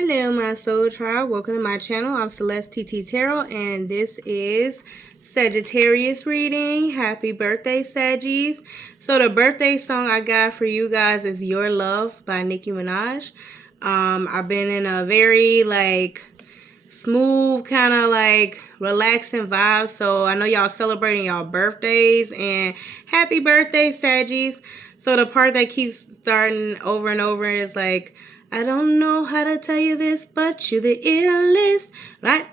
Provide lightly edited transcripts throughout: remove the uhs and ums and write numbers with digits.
Hello, my soul tribe. Welcome to my channel. I'm Celeste TT Tarot, and this is Saggitarius reading. Happy birthday, Saggies. So the birthday song I got for you guys is Your Love by Nicki Minaj. I've been in a very smooth kind of relaxing vibe, so I know y'all celebrating y'all birthdays, and happy birthday, Saggies. So the part that keeps starting over and over is like, I don't know how to tell you this, but you're the illest, right?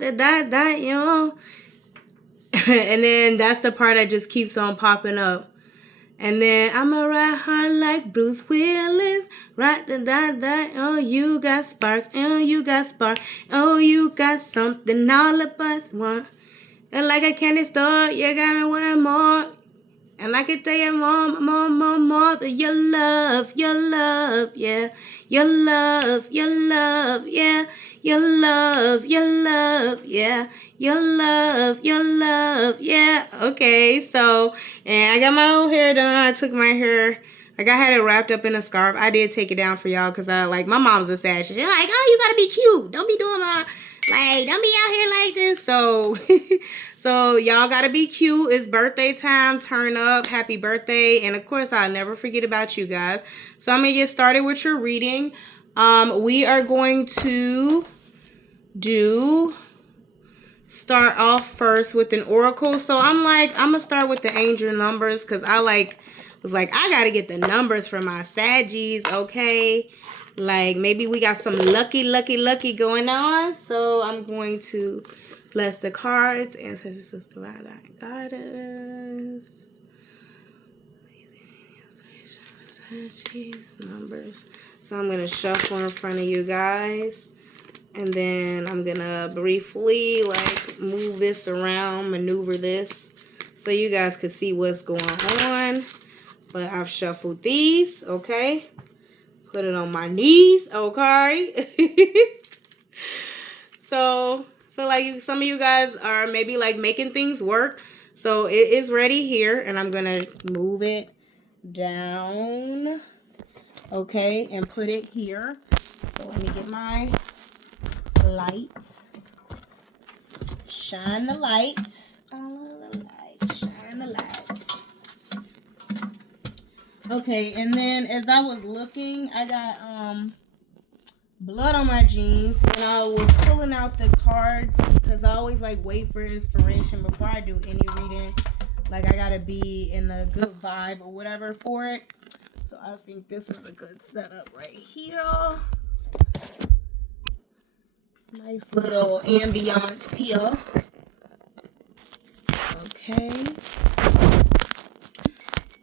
Yo. And then that's the part that just keeps on popping up. And then I'm a ride hard like Bruce Willis, right? Oh, you got spark, oh, you got spark, oh, you got something all of us want. And like a candy store, you got me wanting more. And I can tell you more than your love, yeah. Your love, yeah. Your love, yeah. Your love, yeah. Okay, so, and I got my own hair done. I took my hair, I had it wrapped up in a scarf. I did take it down for y'all because my mom's a sad. She's like, oh, you gotta be cute. Don't be doing don't be out here like this. So, so y'all gotta be cute. It's birthday time. Turn up. Happy birthday. And of course, I'll never forget about you guys. So I'm gonna get started with your reading. We are going to start off first with an oracle. So I'm gonna start with the angel numbers because I gotta get the numbers for my Saggies, okay? Maybe we got some lucky going on. So I'm going to bless the cards. Ancestor, sister, goddess. Saggies, numbers. So I'm gonna shuffle in front of you guys. And then I'm going to briefly move this around, maneuver this so you guys can see what's going on. But I've shuffled these, okay? Put it on my knees, okay? So I feel like some of you guys are maybe making things work. So it is ready here, and I'm going to move it down, okay, and put it here. So let me get my light. Shine the light. Follow the light. Shine the light. Okay, and then as I was looking, I got blood on my jeans when I was pulling out the cards, because I always wait for inspiration before I do any reading. I gotta be in a good vibe or whatever for it. So I think this is a good setup right here. Nice little ambiance here. Okay.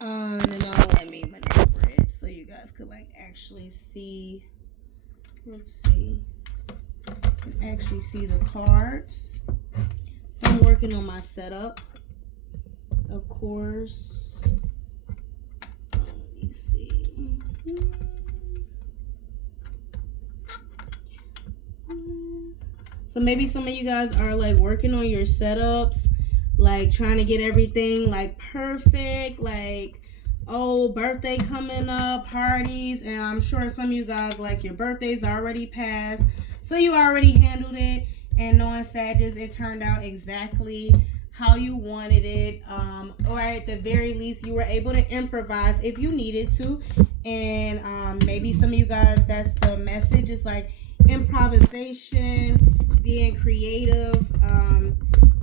And now let me maneuver it so you guys could actually see. Let's see. You can actually see the cards. So I'm working on my setup, of course. So let me see. So maybe some of you guys are working on your setups, trying to get everything perfect, oh, birthday coming up, parties, and I'm sure some of you guys your birthday's already passed, so you already handled it, and knowing Sagittarius, it turned out exactly how you wanted it, or at the very least you were able to improvise if you needed to. And maybe some of you guys, that's the message, it's improvisation, being creative,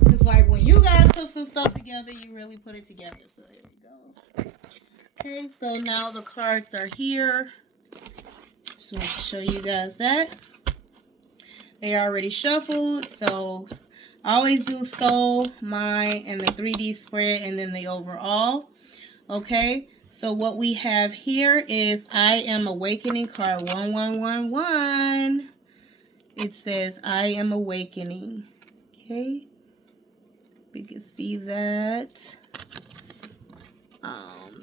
because when you guys put some stuff together, you really put it together. So there we go. Okay, so now the cards are here. Just want to show you guys that they are already shuffled. So I always do soul, mind, and the 3D spread, and then the overall. Okay, so what we have here is I Am Awakening, card 1111. It says I am awakening. Okay, we can see that.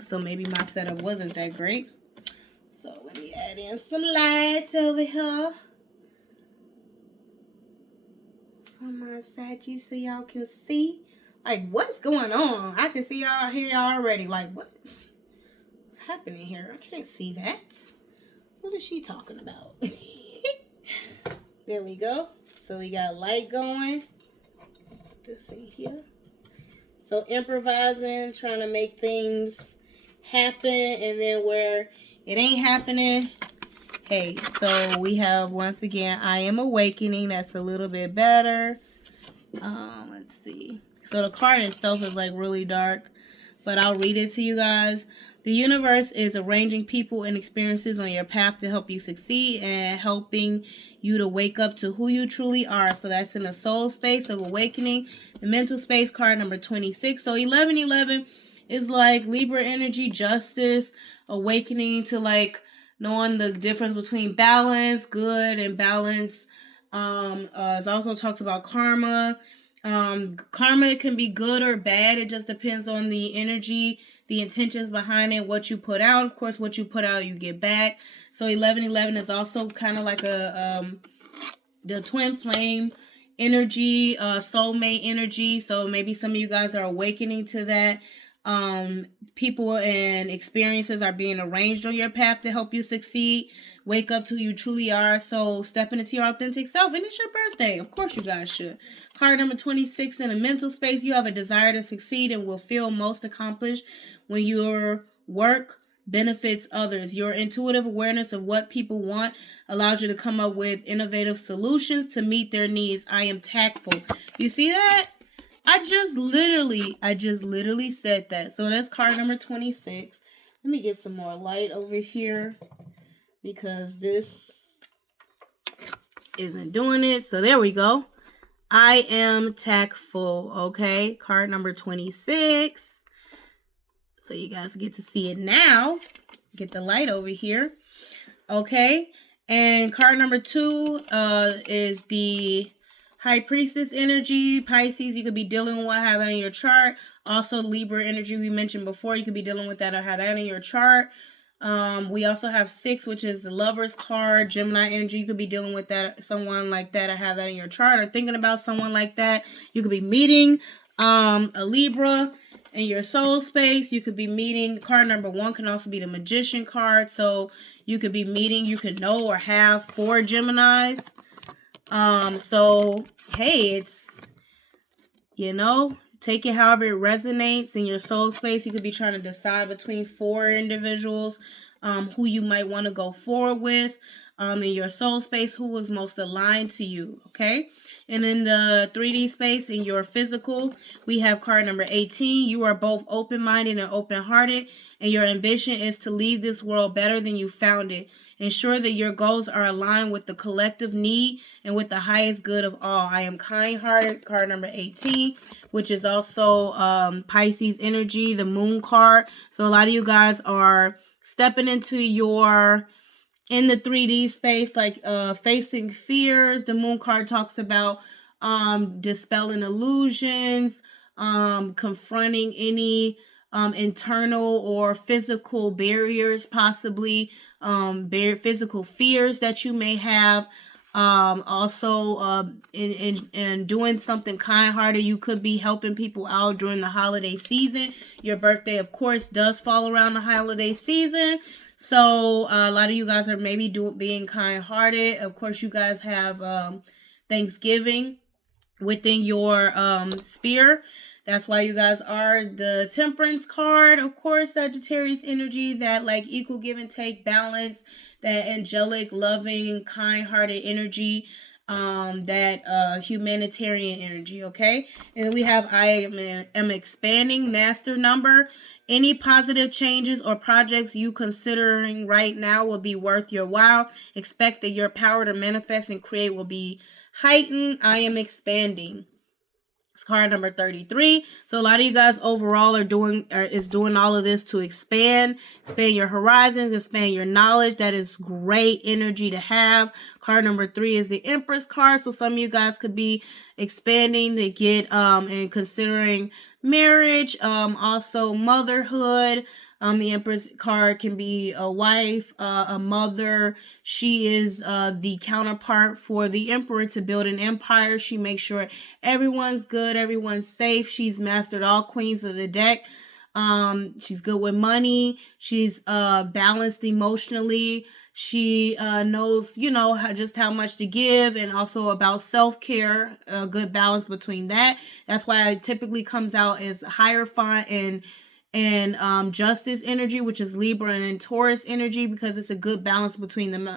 So maybe my setup wasn't that great. So let me add in some lights over here for my Saggy so y'all can see what's going on. I can see y'all here already. What's happening here? I can't see that. What is she talking about? There we go. So we got light going. This in here. So improvising, trying to make things happen, and then where it ain't happening. Hey, so we have once again, I am awakening. That's a little bit better. Let's see. So the card itself is like really dark, but I'll read it to you guys. The universe is arranging people and experiences on your path to help you succeed and helping you to wake up to who you truly are. So that's in the soul space of awakening. The mental space, card number 26. So 1111 is like Libra energy, justice, awakening to like knowing the difference between balance, good, and balance. It also talks about karma. Karma can be good or bad. It just depends on the energy, the intentions behind it, what you put out. Of course, what you put out, you get back. So 1111 is also kind of like the twin flame energy, soulmate energy. So maybe some of you guys are awakening to that. People and experiences are being arranged on your path to help you succeed. Wake up to who you truly are. So stepping into your authentic self. And it's your birthday. Of course you guys should. Card number 26, in a mental space, you have a desire to succeed and will feel most accomplished when your work benefits others. Your intuitive awareness of what people want allows you to come up with innovative solutions to meet their needs. I am tactful. You see that? I just literally said that. So that's card number 26. Let me get some more light over here because this isn't doing it. So there we go. I am tactful. Okay. Card number 26. So you guys get to see it now. Get the light over here. Okay. And card number 2 is the High Priestess energy. Pisces, you could be dealing with what have that in your chart. Also Libra energy we mentioned before. You could be dealing with that or have that in your chart. We also have 6, which is the Lover's card. Gemini energy, you could be dealing with that, someone like that, or have that in your chart, or thinking about someone like that. You could be meeting a Libra in your soul space. You could be meeting, card number 1 can also be the Magician card. So you could be meeting, you could know or have 4 Geminis. So hey, it's, you know, take it however it resonates in your soul space. You could be trying to decide between 4 individuals, who you might want to go forward with, in your soul space, who was most aligned to you. Okay. And in the 3D space, in your physical, we have card number 18. You are both open-minded and open-hearted, and your ambition is to leave this world better than you found it. Ensure that your goals are aligned with the collective need and with the highest good of all. I am kind-hearted, card number 18, which is also Pisces energy, the moon card. So a lot of you guys are stepping into your, in the 3D space, like facing fears. The moon card talks about dispelling illusions, confronting any internal or physical barriers, possibly physical fears that you may have. Also, in doing something kind-hearted, you could be helping people out during the holiday season. Your birthday, of course, does fall around the holiday season. So a lot of you guys are maybe being kind-hearted. Of course, you guys have Thanksgiving within your sphere. That's why you guys are the Temperance card. Of course, Sagittarius energy, that like equal give and take, balance, that angelic, loving, kind-hearted energy, that humanitarian energy. Okay. And then we have I am expanding, master number. Any positive changes or projects you considering right now will be worth your while. Expect that your power to manifest and create will be heightened. I am expanding. It's card number 33. So a lot of you guys overall are doing all of this to expand your horizons, expand your knowledge. That is great energy to have. Card number 3 is the Empress card. So some of you guys could be expanding to get and considering marriage, also motherhood. The Empress card can be a wife, a mother. She is the counterpart for the Emperor to build an empire. She makes sure everyone's good, everyone's safe. She's mastered all queens of the deck. She's good with money. She's balanced emotionally. She knows, just how much to give, and also about self-care, a good balance between that. That's why it typically comes out as Hierophant and Justice energy, which is Libra and Taurus energy, because it's a good balance between them,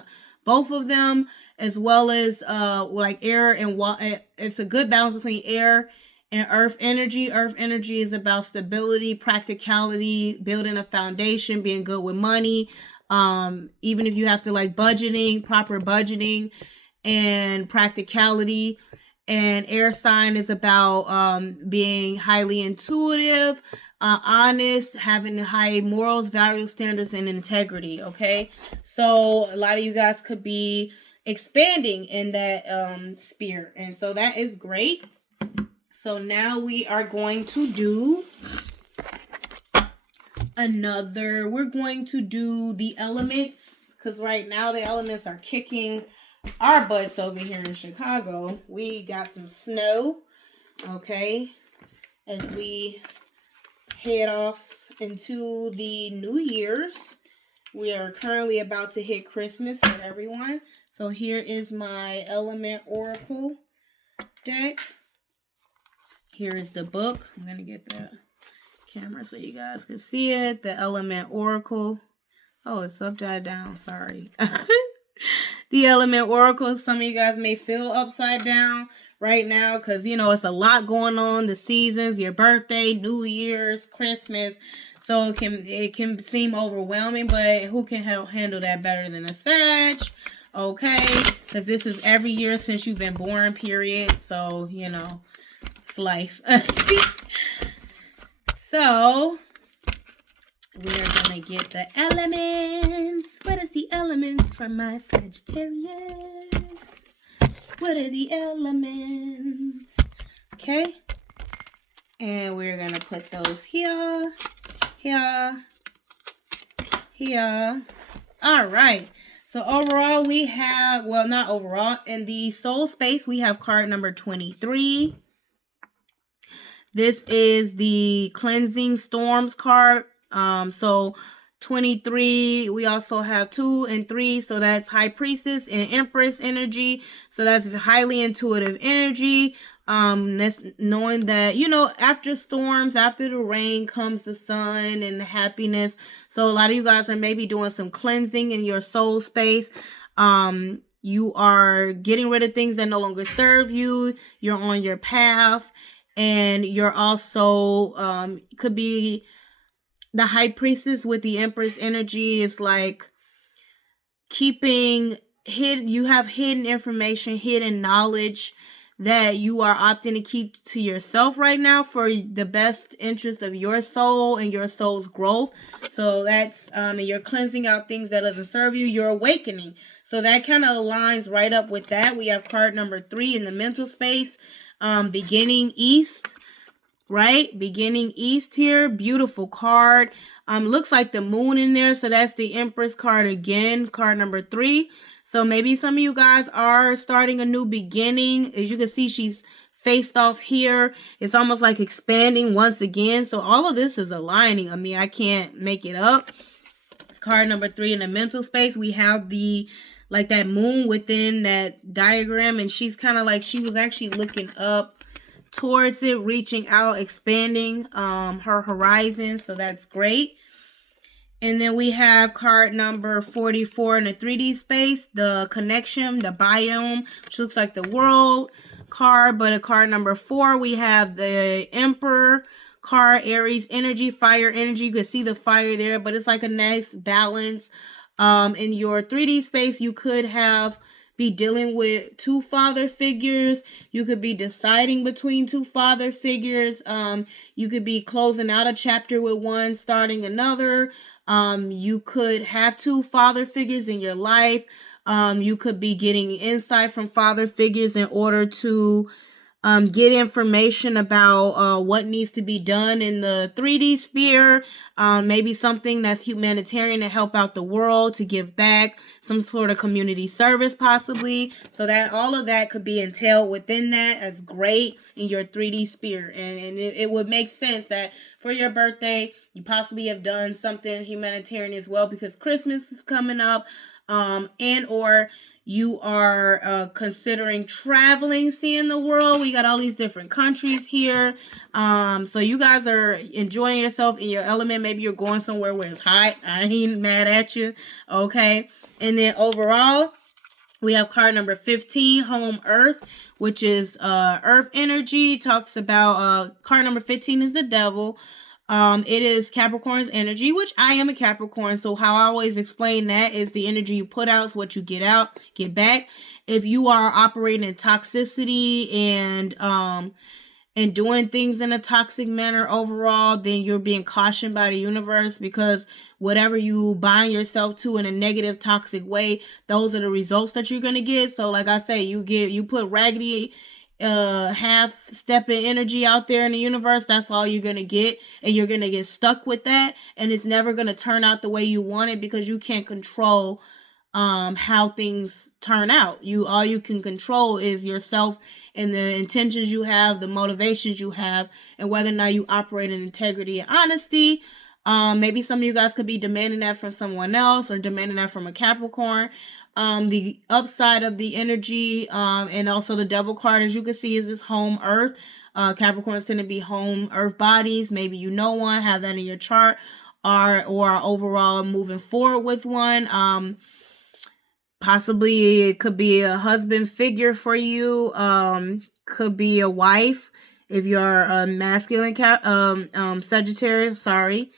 both of them, as well as like air and water. It's a good balance between air and earth energy. Earth energy is about stability, practicality, building a foundation, being good with money. Even if you have to like budgeting, proper budgeting and practicality. And air sign is about being highly intuitive, honest, having high morals, values, standards, and integrity. Okay, so a lot of you guys could be expanding in that sphere, and so that is great. So now we are going to do we're going to do the elements, because right now the elements are kicking our butts over here in Chicago. We got some snow, okay, as we head off into the New Year's. We are currently about to hit Christmas for everyone. So here is my Element Oracle deck. Here is the book. I'm going to get the camera so you guys can see it. The Element Oracle. Oh, it's upside down. Sorry. The Element Oracle. Some of you guys may feel upside down right now because, it's a lot going on. The seasons, your birthday, New Year's, Christmas. So it can seem overwhelming, but who can handle that better than a Sag? Okay, because this is every year since you've been born, period. So, it's life. So, we are going to get the elements. What is the elements for my Sagittarius? What are the elements? Okay. And we're going to put those here, here, here. All right. So overall, we have, well, not overall, in the soul space, we have card number 23. This is the Cleansing Storms card. So 23, we also have 2 and 3. So that's High Priestess and Empress energy. So that's highly intuitive energy. That's knowing that, after storms, after the rain comes the sun and the happiness. So a lot of you guys are maybe doing some cleansing in your soul space. You are getting rid of things that no longer serve you. You're on your path. And you're also, could be the High Priestess with the Empress energy is like keeping hidden. You have hidden information, hidden knowledge that you are opting to keep to yourself right now for the best interest of your soul and your soul's growth. So that's, and you're cleansing out things that doesn't serve you. You're awakening. So that kind of aligns right up with that. We have card number 3 in the mental space. Beginning East, right? Beginning East here. Beautiful card. Looks like the moon in there. So that's the Empress card again, card number 3. So maybe some of you guys are starting a new beginning. As you can see, she's faced off here. It's almost like expanding once again. So all of this is aligning. I mean, I can't make it up. It's card number 3 in the mental space. We have the like that moon within that diagram, and she's kind of like she was actually looking up towards it, reaching out, expanding her horizon. So that's great. And then we have card number 44 in the 3D space, the connection, the biome, which looks like the world card. But at card number 4, we have the Emperor card, Aries energy, fire energy. You can see the fire there, but it's like a nice balance. In your 3D space, you could be dealing with 2 father figures. You could be deciding between 2 father figures. You could be closing out a chapter with one, starting another. You could have 2 father figures in your life. You could be getting insight from father figures in order to get information about what needs to be done in the 3D sphere, maybe something that's humanitarian to help out the world, to give back, some sort of community service possibly. So that all of that could be entailed within that as great in your 3D sphere. And it would make sense that for your birthday, you possibly have done something humanitarian as well, because Christmas is coming up, and or you are considering traveling, seeing the world. We got all these different countries here. So you guys are enjoying yourself in your element. Maybe you're going somewhere where it's hot. I ain't mad at you. Okay. And then overall, we have card number 15, Home Earth, which is Earth energy. Talks about card number 15 is the Devil. It is Capricorn's energy, which I am a Capricorn. So how I always explain that is the energy you put out is what you get back. If you are operating in toxicity and doing things in a toxic manner overall, then you're being cautioned by the universe, because whatever you bind yourself to in a negative, toxic way, those are the results that you're going to get. So like I say, you put raggedy, half stepping energy out there in the universe, that's all you're gonna get, and you're gonna get stuck with that, and it's never gonna turn out the way you want it, because you can't control how things turn out. All you can control is yourself and the intentions you have, the motivations you have, and whether or not you operate in integrity and honesty. Maybe some of you guys could be demanding that from someone else, or demanding that from a Capricorn. The upside of the energy, and also the Devil card, as you can see, is this Home Earth. Capricorns tend to be home Earth bodies. Maybe you know one, have that in your chart, or overall moving forward with one. Possibly it could be a husband figure for you. Could be a wife if you're a masculine Sagittarius. Sorry.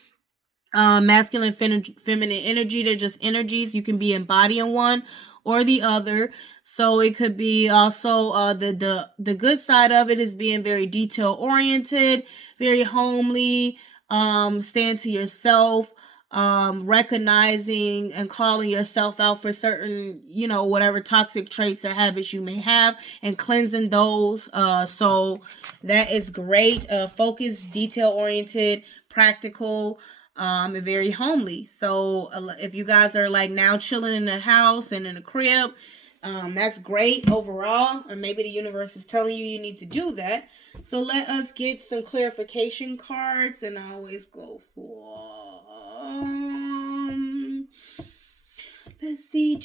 Masculine, feminine energy. They're just energies. You can be embodying one or the other. So it could be also the good side of it is being very detail oriented, very homely. Stand to yourself. Recognizing and calling yourself out for certain, whatever toxic traits or habits you may have, and cleansing those. So that is great. Focused, detail oriented, practical, and very homely. So if you guys are like now chilling in the house and in a crib, that's great overall. Or maybe the universe is telling you need to do that. So let us get some clarification cards, and I always go for let's see.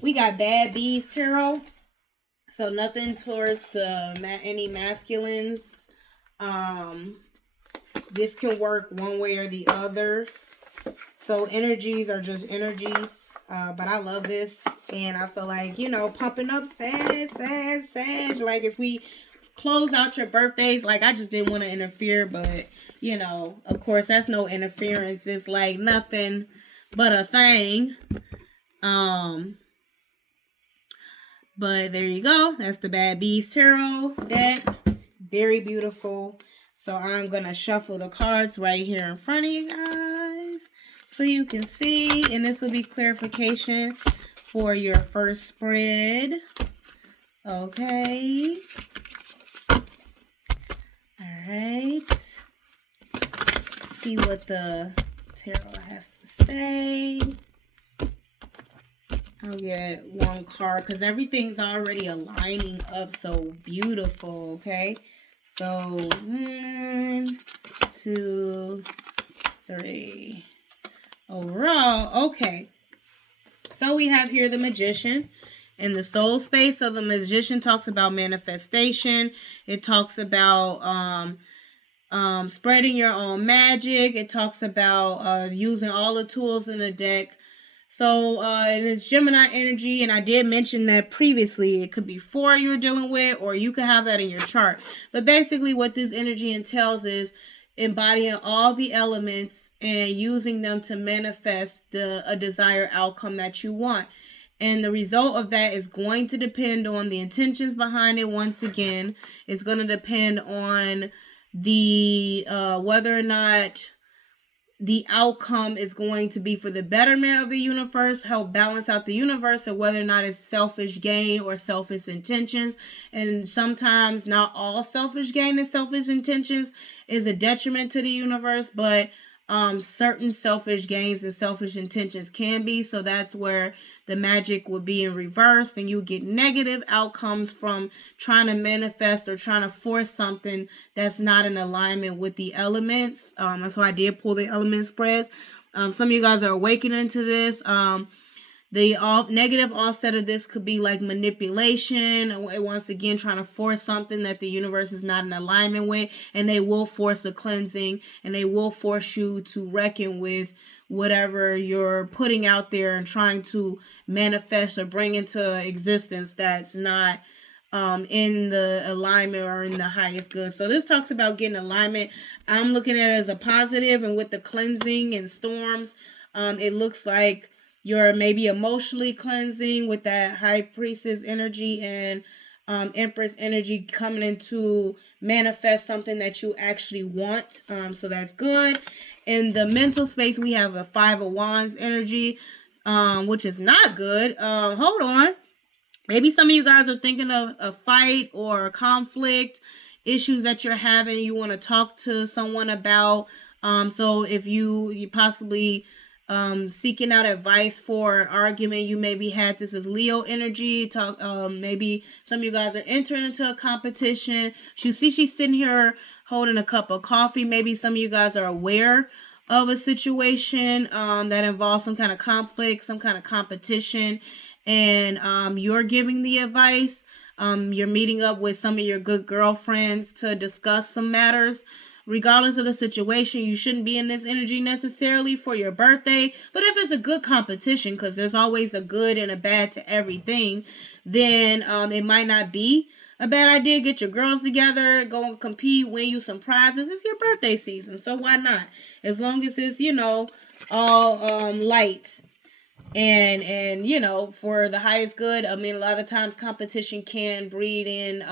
We got Bad Bees Tarot. So nothing towards any masculines. This can work one way or the other. So energies are just energies. But I love this. And I feel like, pumping up Sag. Like as we close out your birthdays, like I just didn't want to interfere, but of course that's no interference. It's like nothing but a thing. But there you go. That's the Bad Bees Tarot deck. Very beautiful. So I'm going to shuffle the cards right here in front of you guys so you can see. And this will be clarification for your first spread. Okay. All right. See what the tarot has to say. I'll get one card because everything's already aligning up so beautiful, okay? So, 1, 2, 3. Overall, okay. So we have here the Magician in the soul space. So the Magician talks about manifestation. It talks about spreading your own magic. It talks about using all the tools in the deck. So, and it's Gemini energy, and I did mention that previously. It could be 4 you're dealing with, or you could have that in your chart. But basically what this energy entails is embodying all the elements and using them to manifest a desired outcome that you want. And the result of that is going to depend on the intentions behind it. Once again, it's going to depend on the whether or not the outcome is going to be for the betterment of the universe, help balance out the universe, or whether or not it's selfish gain or selfish intentions. And sometimes not all selfish gain and selfish intentions is a detriment to the universe, but certain selfish gains and selfish intentions can be. So that's where the magic would be in reverse, and you get negative outcomes from trying to manifest or trying to force something that's not in alignment with the elements. That's why I did pull the element spreads. Some of you guys are awakening to this. The negative offset of this could be like manipulation. Once again, trying to force something that the universe is not in alignment with. And they will force a cleansing. And they will force you to reckon with whatever you're putting out there and trying to manifest or bring into existence that's not in the alignment or in the highest good. So this talks about getting alignment. I'm looking at it as a positive. And with the cleansing and storms, it looks like you're maybe emotionally cleansing with that high priestess energy and empress energy coming in to manifest something that you actually want. So that's good. In the mental space, we have a 5 of Wands energy, which is not good. Hold on. Maybe some of you guys are thinking of a fight or a conflict, issues that you're having, you want to talk to someone about. So if you possibly seeking out advice for an argument, you maybe had this as Leo energy. Maybe some of you guys are entering into a competition. She's sitting here holding a cup of coffee. Maybe some of you guys are aware of a situation that involves some kind of conflict, some kind of competition, and you're giving the advice. You're meeting up with some of your good girlfriends to discuss some matters. Regardless of the situation, you shouldn't be in this energy necessarily for your birthday. But if it's a good competition, because there's always a good and a bad to everything, then it might not be a bad idea. Get your girls together, go and compete, win you some prizes. It's your birthday season, so why not? As long as it's, all light and for the highest good. I mean, a lot of times competition can breed in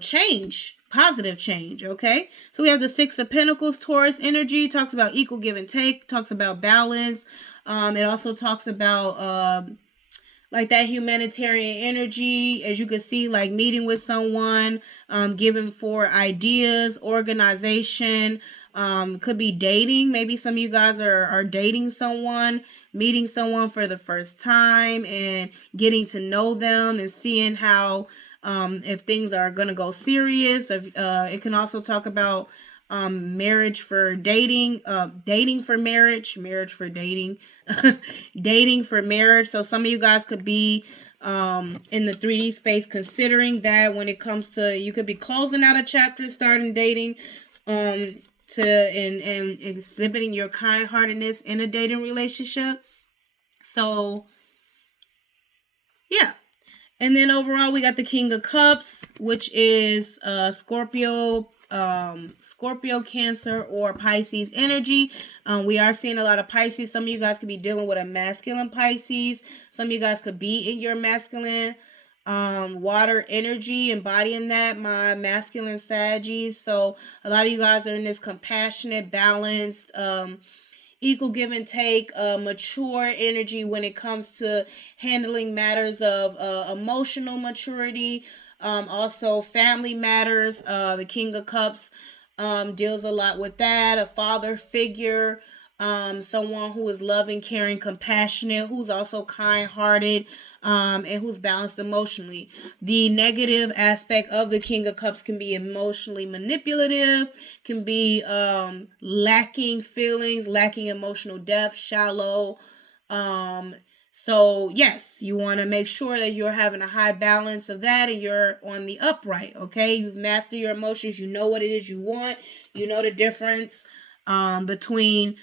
change, positive change. Okay, so we have the 6 of Pentacles, Taurus energy, talks about equal give and take, talks about balance. It also talks about like that humanitarian energy, as you can see, like meeting with someone, giving for ideas, organization. Could be dating. Maybe some of you guys are dating someone, meeting someone for the first time and getting to know them and seeing how if things are going to go serious. It can also talk about marriage for dating, dating for marriage, marriage for dating, dating for marriage. So some of you guys could be in the 3D space considering that when it comes to, you could be closing out a chapter, starting dating, and exhibiting your kind-heartedness in a dating relationship. So yeah. And then overall, we got the King of Cups, which is Scorpio, Cancer, or Pisces energy. We are seeing a lot of Pisces. Some of you guys could be dealing with a masculine Pisces. Some of you guys could be in your masculine water energy, embodying that, my masculine Saggies. So a lot of you guys are in this compassionate, balanced, equal give and take, mature energy when it comes to handling matters of emotional maturity, also family matters. The King of Cups deals a lot with that, a father figure, someone who is loving, caring, compassionate, who's also kind-hearted, and who's balanced emotionally. The negative aspect of the King of Cups can be emotionally manipulative, can be lacking feelings, lacking emotional depth, shallow. So yes, you want to make sure that you're having a high balance of that and you're on the upright, okay? You've mastered your emotions. You know what it is you want. You know the difference between,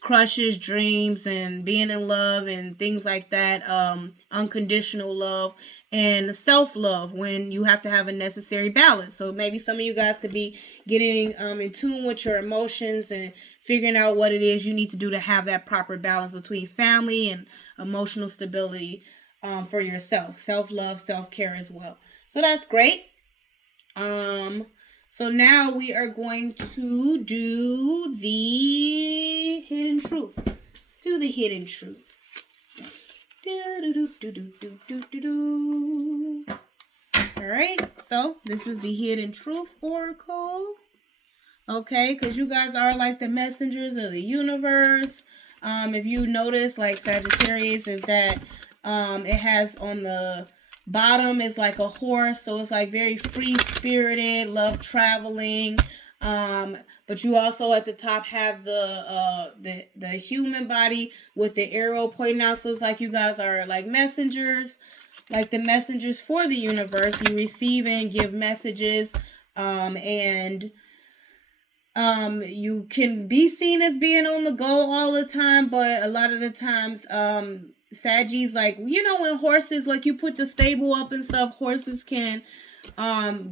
crushes, dreams, and being in love and things like that, unconditional love and self-love, when you have to have a necessary balance. So maybe some of you guys could be getting in tune with your emotions and figuring out what it is you need to do to have that proper balance between family and emotional stability for yourself. Self-love, self-care as well. So that's great. So now we are going to do the hidden truth. Let's do the hidden truth. All right, so this is the hidden truth oracle. Okay, because you guys are like the messengers of the universe. If you notice, like Sagittarius, is that it has on the bottom is like a horse, so it's like very free spirited, love traveling. But you also at the top have the human body with the arrow pointing out, so it's like you guys are like messengers, like the messengers for the universe. You receive and give messages, and you can be seen as being on the go all the time, but a lot of the times, Saggies, like, you know, when horses, like, you put the stable up and stuff, horses can,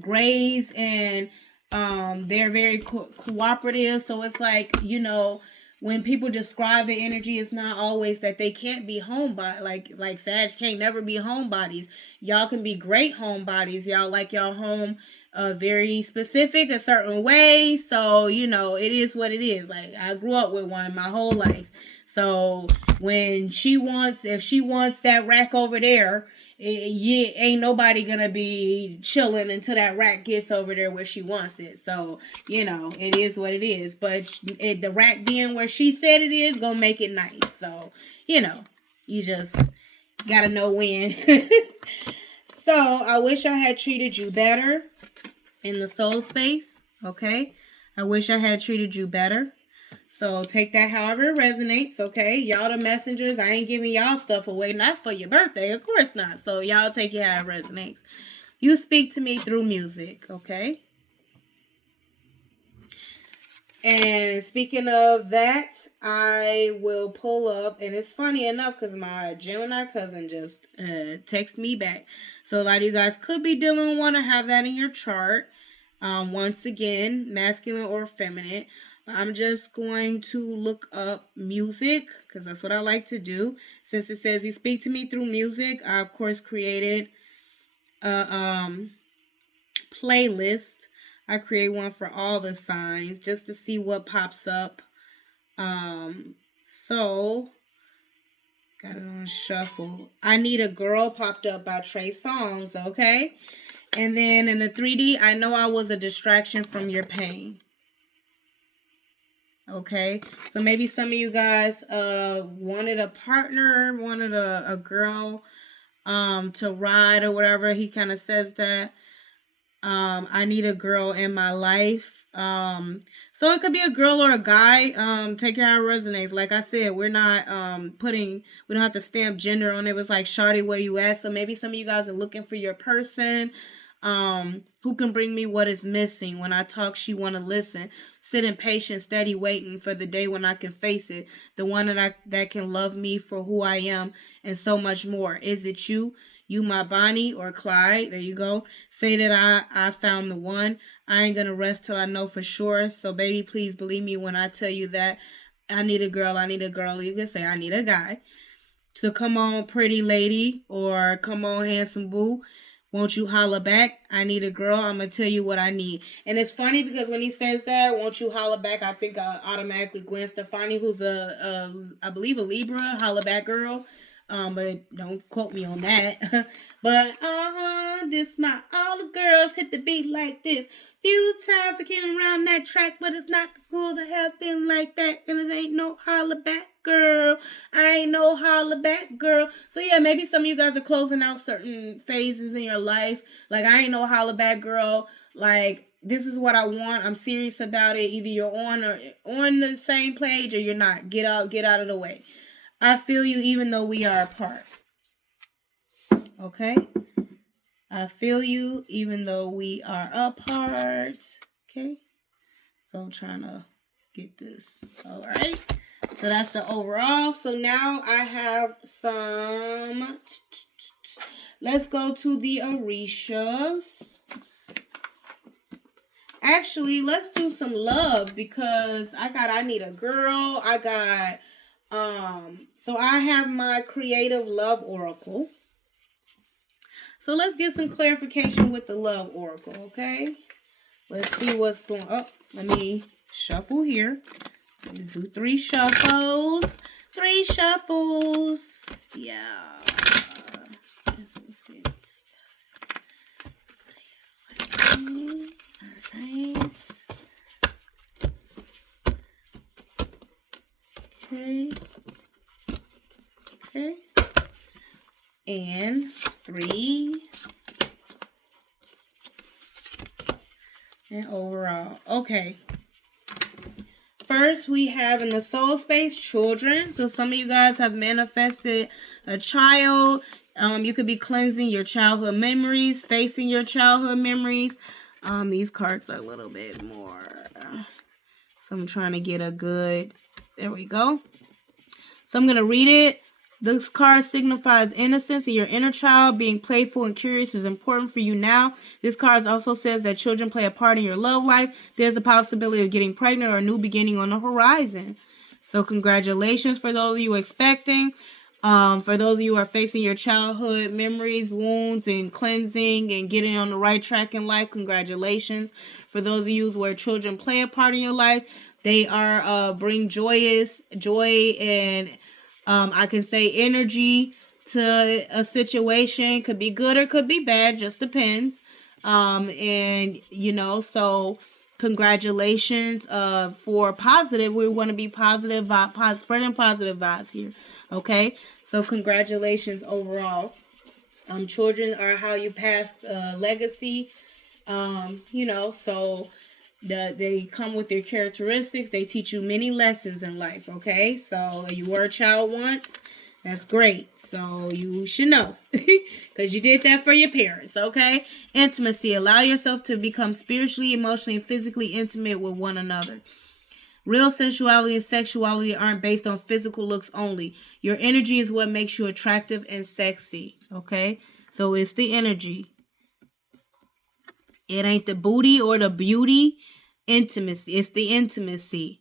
graze, and, they're very cooperative, so it's like, you know, when people describe the energy, it's not always that they can't be homebody, like Sag can't never be homebodies. Y'all can be great homebodies. Y'all like y'all home very specific, a certain way. So, you know, it is what it is. Like, I grew up with one my whole life. So when if she wants that rack over there, ain't nobody gonna be chilling until that rack gets over there where she wants it. So, you know, it is what it is. But the rack being where she said it is gonna make it nice. So, you know, you just gotta know when. So I wish I had treated you better in the soul space. Okay, I wish I had treated you better. So take that however it resonates, okay? Y'all the messengers. I ain't giving y'all stuff away. Not for your birthday, of course not. So y'all take it how it resonates. You speak to me through music, okay? And speaking of that, I will pull up. And it's funny enough because my Gemini cousin just texted me back. So a lot of you guys could be dealing with one or have that in your chart. Once again, masculine or feminine. I'm just going to look up music because that's what I like to do. Since it says you speak to me through music, I of course created a playlist. I create one for all the signs just to see what pops up. So got it on shuffle. I Need a Girl popped up by Trey Songz, okay? And then in the 3D, I Know I Was a Distraction from Your Pain. Okay, so maybe some of you guys wanted a partner, wanted a girl to ride or whatever. He kind of says that. I need a girl in my life. So it could be a girl or a guy. Take it how it resonates. Like I said, we're not we don't have to stamp gender on it. It was like, shawty, where you at? So maybe some of you guys are looking for your person. Who can bring me what is missing? When I talk, she want to listen. Sit in patience, steady waiting for the day when I can face it. The one that can love me for who I am and so much more. Is it you? You my Bonnie or Clyde? There you go. Say that I found the one. I ain't gonna rest till I know for sure. So baby, please believe me when I tell you that I need a girl. I need a girl. You can say I need a guy. So come on, pretty lady, or come on, handsome boo. Won't you holler back? I need a girl. I'm going to tell you what I need. And it's funny because when he says that, won't you holler back, I think automatically Gwen Stefani, who's I believe a Libra, holler back girl. But don't quote me on that. But this my all the girls hit the beat like this. Few times I came around that track, but it's not the cool to have been like that. And it ain't no holler back girl. I ain't no holler back girl. So yeah, maybe some of you guys are closing out certain phases in your life. Like, I ain't no holler back girl. Like, this is what I want. I'm serious about it. Either you're on the same page or you're not. Get out of the way. I feel you even though we are apart. Okay? I feel you even though we are apart. Okay? So I'm trying to get this. All right. So that's the overall. So now I have some. Let's go to the Orishas. Actually, let's do some love because I need a girl. I got so I have my creative love oracle. So let's get some clarification with the love oracle, okay? Let's see what's going on. Oh, let me shuffle here. Let's do 3 shuffles. 3 shuffles. Yeah. Alright. Okay. Okay. And 3. And overall. Okay. First, we have in the soul space, children. So some of you guys have manifested a child. You could be cleansing your childhood memories, facing your childhood memories. These cards are a little bit more. So I'm trying to get a good. There we go. So I'm going to read it. This card signifies innocence, and your inner child being playful and curious is important for you now. This card also says that children play a part in your love life. There's a possibility of getting pregnant or a new beginning on the horizon. So congratulations for those of you expecting. For those of you who are facing your childhood memories, wounds, and cleansing and getting on the right track in life, congratulations. For those of you where children play a part in your life, they are bring joy and I can say energy to a situation. Could be good or could be bad, just depends. And you know, so congratulations for positive. We want to be positive, spreading positive vibes here. Okay, so congratulations overall. Children are how you pass legacy. You know, so they come with their characteristics. They teach you many lessons in life. Okay, so you were a child once. That's great. So you should know because you did that for your parents. Okay, intimacy. Allow yourself to become spiritually, emotionally, and physically intimate with one another. Real sensuality and sexuality aren't based on physical looks only. Your energy is what makes you attractive and sexy. Okay, so it's the energy. It ain't the booty or the beauty. Intimacy. It's the intimacy.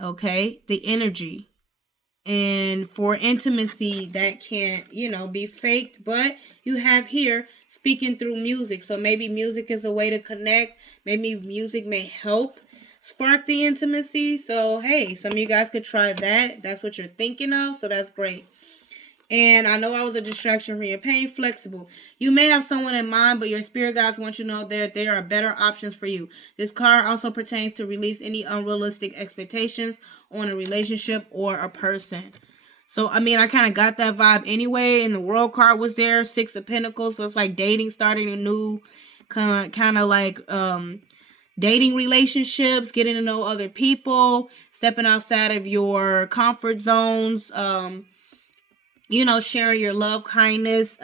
Okay? The energy. And for intimacy, that can't, be faked. But you have here speaking through music. So maybe music is a way to connect. Maybe music may help spark the intimacy. So, hey, some of you guys could try that. That's what you're thinking of. So that's great. And I know I was a distraction from your pain. Flexible. You may have someone in mind, but your spirit guides want you to know that there are better options for you. This card also pertains to release any unrealistic expectations on a relationship or a person. So, I mean, I kind of got that vibe anyway. And the World card was there. 6 of Pentacles. So it's like dating, starting a new kind of like dating relationships, getting to know other people, stepping outside of your comfort zones, sharing your love, kindness,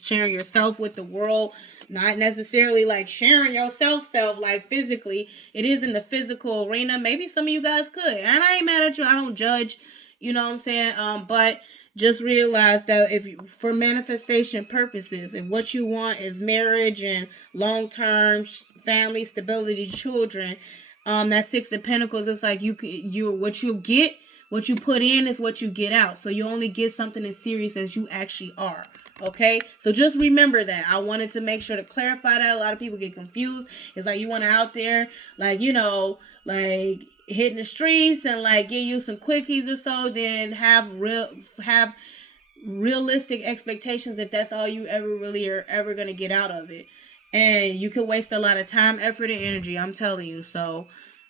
sharing yourself with the world, not necessarily like sharing yourself like physically. It is in the physical arena. Maybe some of you guys could, and I ain't mad at you. I don't judge, you know what I'm saying? But just realize that for manifestation purposes, and what you want is marriage and long-term family stability, children, that 6 of Pentacles, it's like what you get. What you put in is what you get out. So you only get something as serious as you actually are. Okay? So just remember that. I wanted to make sure to clarify that. A lot of people get confused. It's like you want to out there, like, like hitting the streets and like get you some quickies or so, then have realistic expectations that that's all you are ever going to get out of it. And you can waste a lot of time, effort, and energy. I'm telling you. So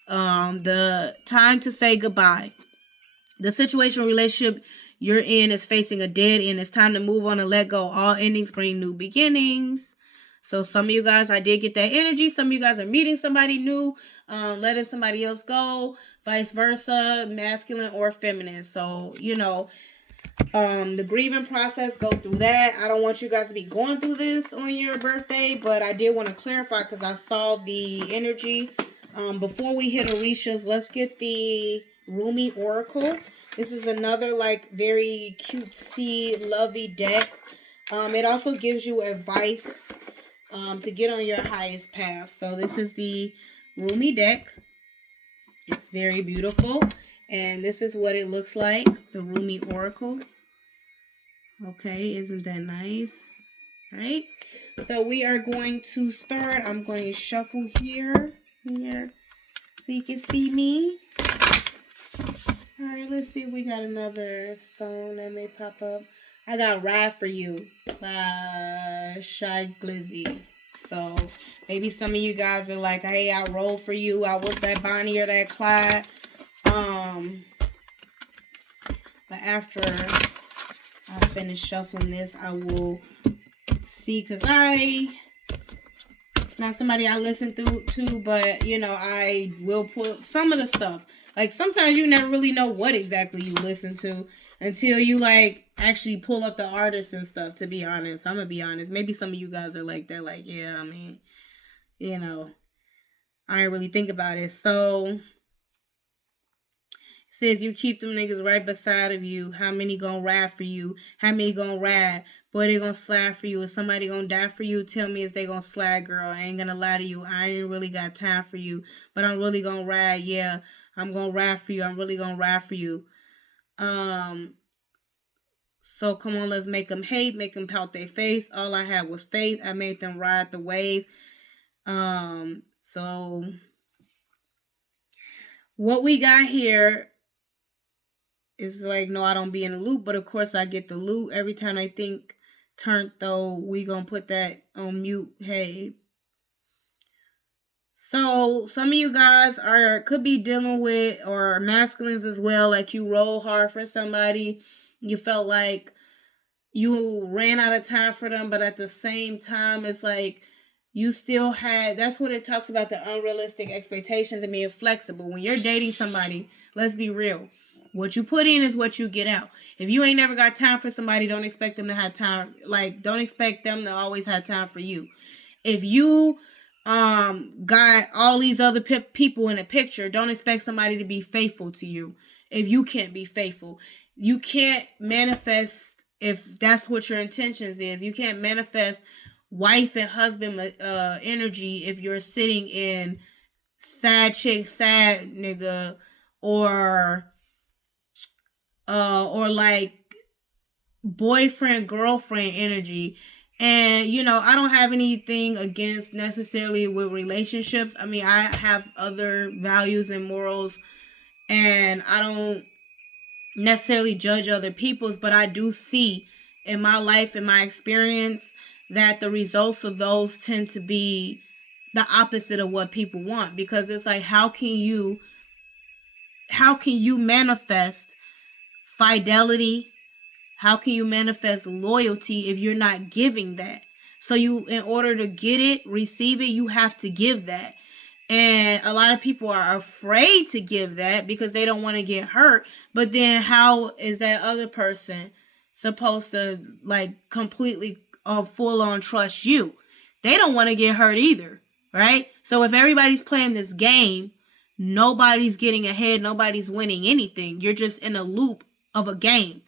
the time to say goodbye. The situational relationship you're in is facing a dead end. It's time to move on and let go. All endings bring new beginnings. So some of you guys, I did get that energy. Some of you guys are meeting somebody new, letting somebody else go, vice versa, masculine or feminine. So, the grieving process, go through that. I don't want you guys to be going through this on your birthday, but I did want to clarify because I saw the energy. Before we hit Orishas, let's get the Rumi Oracle. This is another like very cutesy, lovey deck. It also gives you advice to get on your highest path. So this is the Rumi deck. It's very beautiful. And this is what it looks like, the Rumi Oracle. Okay, isn't that nice? All right. So we are going to start. I'm going to shuffle here, so you can see me. All right, let's see if we got another song that may pop up. I got Ride For You by Shy Glizzy. So maybe some of you guys are like, hey, I rolled for you. I was that Bonnie or that Clyde. But after I finish shuffling this, I will see, because it's not somebody I listen to, but you know, I will put some of the stuff. Like sometimes you never really know what exactly you listen to until you like actually pull up the artists and stuff, to be honest. I'm gonna be honest. Maybe some of you guys are like that, like, yeah, I mean, you know, I didn't really think about it. So says you keep them niggas right beside of you. How many gonna ride for you? How many gonna ride? Boy, they gonna slide for you. Is somebody gonna die for you? Tell me, is they gonna slide, girl? I ain't gonna lie to you. I ain't really got time for you, but I'm really gonna ride. Yeah, I'm gonna ride for you. I'm really gonna ride for you. So come on, let's make them hate, make them pout their face. All I had was faith. I made them ride the wave. So what we got here, it's like, no, I don't be in the loop, but of course I get the loot. Every time I think turn though, we gonna put that on mute. Hey. So some of you guys could be dealing with, or masculines as well, like you roll hard for somebody. You felt like you ran out of time for them, but at the same time, it's like you still had, that's what it talks about, the unrealistic expectations and being flexible. When you're dating somebody, let's be real. What you put in is what you get out. If you ain't never got time for somebody, don't expect them to have time. Like, don't expect them to always have time for you. If you got all these other people in the picture, don't expect somebody to be faithful to you. If you can't be faithful, you can't manifest, if that's what your intentions is. You can't manifest wife and husband energy if you're sitting in sad chick, sad nigga, or like boyfriend girlfriend energy. And you know, I don't have anything against necessarily with relationships. I mean, I have other values and morals, and I don't necessarily judge other people's, but I do see in my life, in my experience, that the results of those tend to be the opposite of what people want. Because it's like, how can you manifest fidelity? How can you manifest loyalty if you're not giving that? So you, in order to get it, receive it, you have to give that. And a lot of people are afraid to give that because they don't want to get hurt. But then how is that other person supposed to like completely full on trust you? They don't want to get hurt either, right? So if everybody's playing this game, nobody's getting ahead, nobody's winning anything. You're just in a loop of a game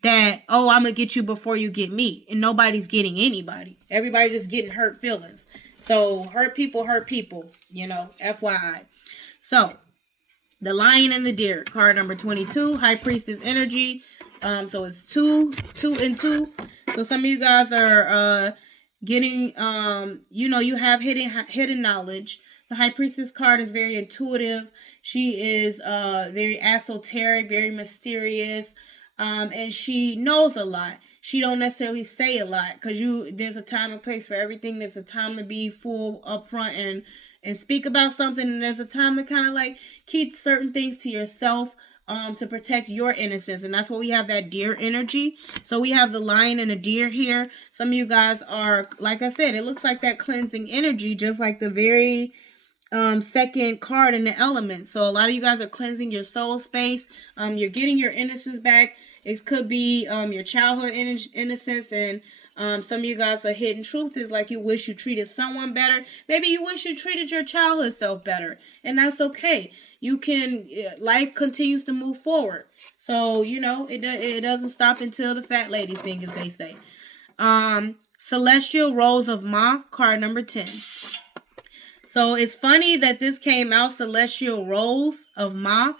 that, oh, I'm going to get you before you get me. And nobody's getting anybody. Everybody just getting hurt feelings. So hurt people, you know, FYI. So the Lion and the Deer, card number 22, High Priestess energy. So it's 2 and 2. So some of you guys are getting, you know, you have hidden knowledge. The High Priestess card is very intuitive. She is very esoteric, very mysterious. And she knows a lot. She don't necessarily say a lot, because there's a time and place for everything. There's a time to be full upfront and speak about something, and there's a time to kind of like keep certain things to yourself to protect your innocence. And that's why we have that deer energy. So we have the lion and a deer here. Some of you guys are, like I said, it looks like that cleansing energy, just like the very second card in the elements. So a lot of you guys are cleansing your soul space. You're getting your innocence back. It could be your childhood innocence, and some of you guys are hidden truth is like you wish you treated someone better. Maybe you wish you treated your childhood self better, and that's okay. You can, life continues to move forward. So, you know, it doesn't stop until the fat lady sing, as they say. Celestial Rose of Ma, card number 10. So it's funny that this came out, Celestial Rose of Ma.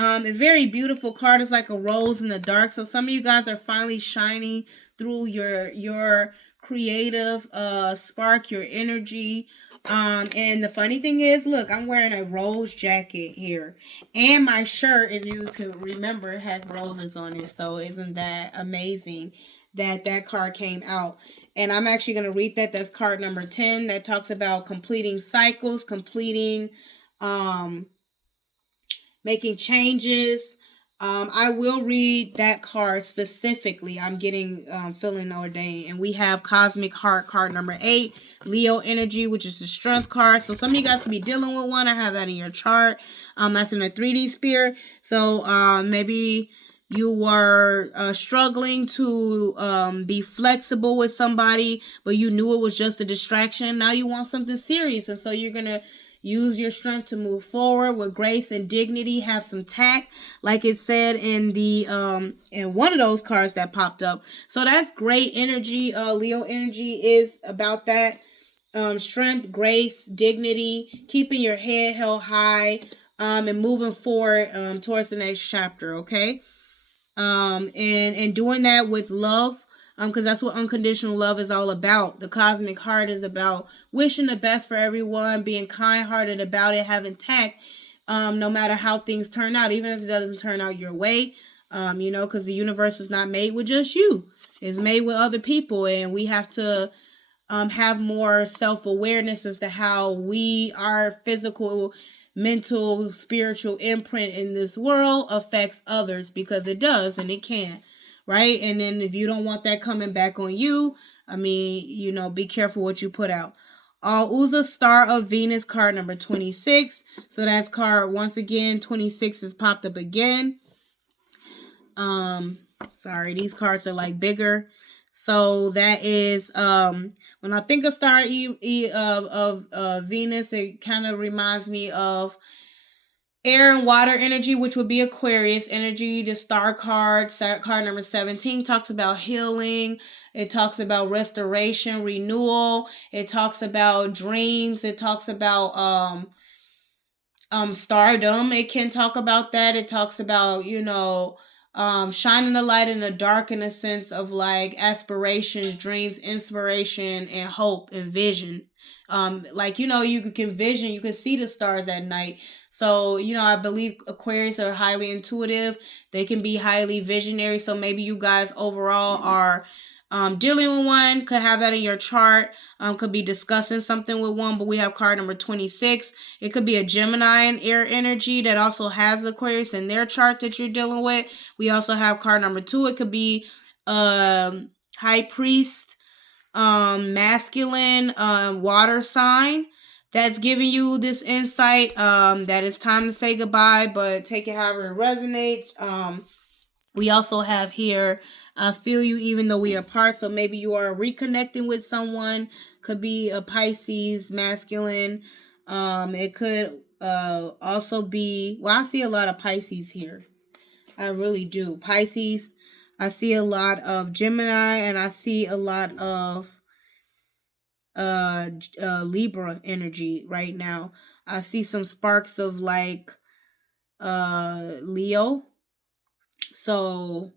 It's very beautiful card. It's like a rose in the dark. So some of you guys are finally shining through your creative spark, your energy. And the funny thing is, look, I'm wearing a rose jacket here, and my shirt, if you can remember, has roses on it. So isn't that amazing that that card came out? And I'm actually going to read that. That's card number 10, that talks about completing cycles, completing, um, making changes. I will read that card specifically. I'm getting feeling ordained. And we have Cosmic Heart card number 8, Leo Energy, which is the strength card. So some of you guys could be dealing with one. I have that in your chart. That's in a 3D sphere. So maybe you were struggling to be flexible with somebody, but you knew it was just a distraction. Now you want something serious. And so you're going to use your strength to move forward with grace and dignity. Have some tact, like it said in the in one of those cards that popped up. So that's great energy. Leo energy is about that. Strength, grace, dignity, keeping your head held high, and moving forward towards the next chapter. Okay. And doing that with love, because that's what unconditional love is all about. The cosmic heart is about wishing the best for everyone, being kind-hearted about it, having tact, no matter how things turn out, even if it doesn't turn out your way, because the universe is not made with just you. It's made with other people, and we have to have more self-awareness as to how our physical, mental, spiritual imprint in this world affects others, because it does, and it can, right? And then if you don't want that coming back on you, be careful what you put out. Uza Star of Venus card number 26. So that's card, once again, 26 has popped up again. Sorry, these cards are like bigger. So that is when I think of Star of Venus, it kind of reminds me of air and water energy, which would be Aquarius energy. The star card number 17, talks about healing. It talks about restoration, renewal. It talks about dreams. It talks about stardom. It can talk about that. It talks about, shining the light in the dark, in a sense of like aspirations, dreams, inspiration, and hope and vision. You can vision, you can see the stars at night. So, I believe Aquarius are highly intuitive. They can be highly visionary. So maybe you guys overall are dealing with one, could have that in your chart, could be discussing something with one. But we have card number 26. It could be a Gemini and air energy that also has Aquarius in their chart that you're dealing with. We also have card number 2. It could be high priest, masculine, water sign, that's giving you this insight that it's time to say goodbye, but take it however it resonates. We also have here, I feel you even though we are apart. So maybe you are reconnecting with someone. Could be a Pisces, masculine. It could also be, I see a lot of Pisces here. I really do. Pisces. I see a lot of Gemini, and I see a lot of Libra energy right now. I see some sparks of like Leo. So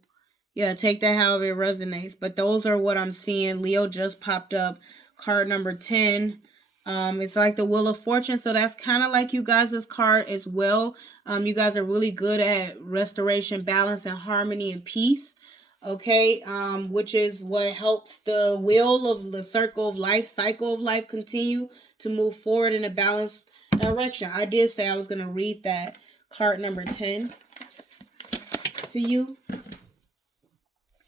yeah, take that however it resonates. But those are what I'm seeing. Leo just popped up. Card number 10. It's like the Wheel of Fortune. So that's kind of like you guys' card as well. You guys are really good at restoration, balance, and harmony and peace. Okay, which is what helps the wheel of the cycle of life continue to move forward in a balanced direction. I did say I was going to read that card number 10 to you.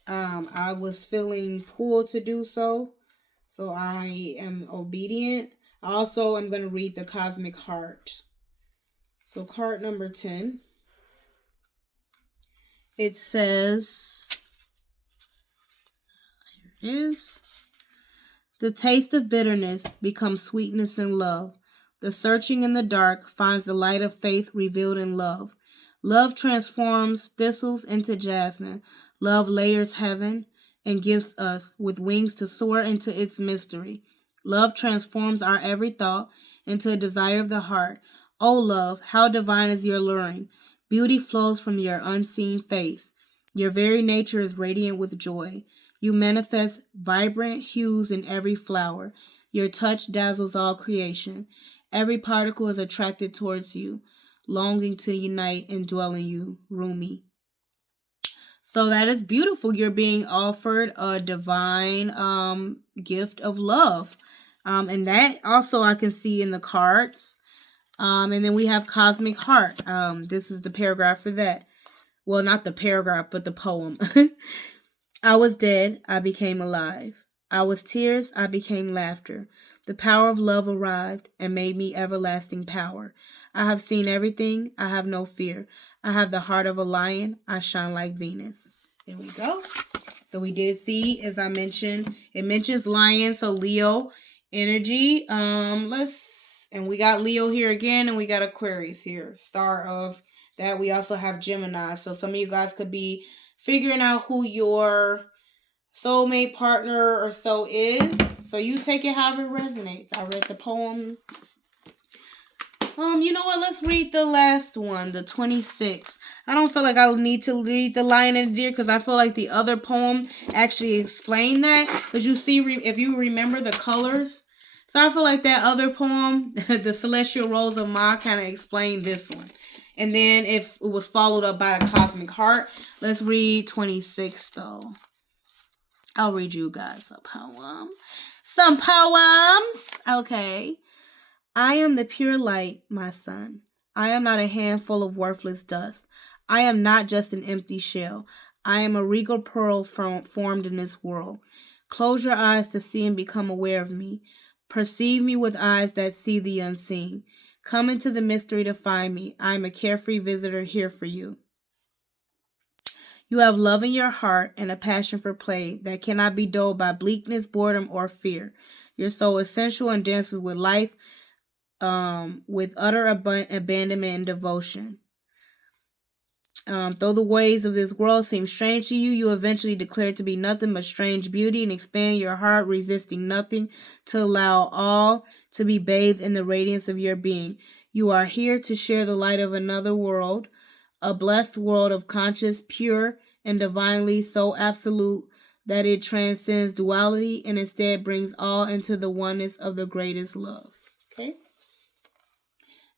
I was feeling pulled to do so, so I am obedient. Also, I'm going to read the Cosmic Heart. So card number 10, it says, here it is. The taste of bitterness becomes sweetness in love. The searching in the dark finds the light of faith revealed in love. Love transforms thistles into jasmine. Love layers heaven and gives us with wings to soar into its mystery. Love transforms our every thought into a desire of the heart. O love, how divine is your luring. Beauty flows from your unseen face. Your very nature is radiant with joy. You manifest vibrant hues in every flower. Your touch dazzles all creation. Every particle is attracted towards you, longing to unite and dwell in you, Rumi. So that is beautiful. You're being offered a divine gift of love. And that also I can see in the cards. And then we have Cosmic Heart. This is the paragraph for that. Well, not the paragraph, but the poem. I was dead, I became alive. I was tears, I became laughter. The power of love arrived and made me everlasting power. I have seen everything, I have no fear. I have the heart of a lion, I shine like Venus. There we go. So we did see, as I mentioned, it mentions lion, so Leo energy. And we got Leo here again, and we got Aquarius here, star of that. We also have Gemini. So some of you guys could be figuring out who your soulmate partner or so is. So you take it however it resonates. I read the poem. You know what? Let's read the last one, the 26. I don't feel like I need to read the Lion and the Deer because I feel like the other poem actually explained that. Because you see, if you remember the colors. So I feel like that other poem, the Celestial Rose of Ma, kind of explained this one. And then if it was followed up by the Cosmic Heart, let's read 26 though. I'll read you guys a poem. Some poems. Okay. I am the pure light, my son. I am not a handful of worthless dust. I am not just an empty shell. I am a regal pearl formed in this world. Close your eyes to see and become aware of me. Perceive me with eyes that see the unseen. Come into the mystery to find me. I am a carefree visitor here for you. You have love in your heart and a passion for play that cannot be dulled by bleakness, boredom, or fear. Your soul is sensual and dances with life, with utter abandonment and devotion. Though the ways of this world seem strange to you, you eventually declare it to be nothing but strange beauty and expand your heart, resisting nothing, to allow all to be bathed in the radiance of your being. You are here to share the light of another world, a blessed world of conscious, pure, and divinely so absolute that it transcends duality and instead brings all into the oneness of the greatest love. Okay?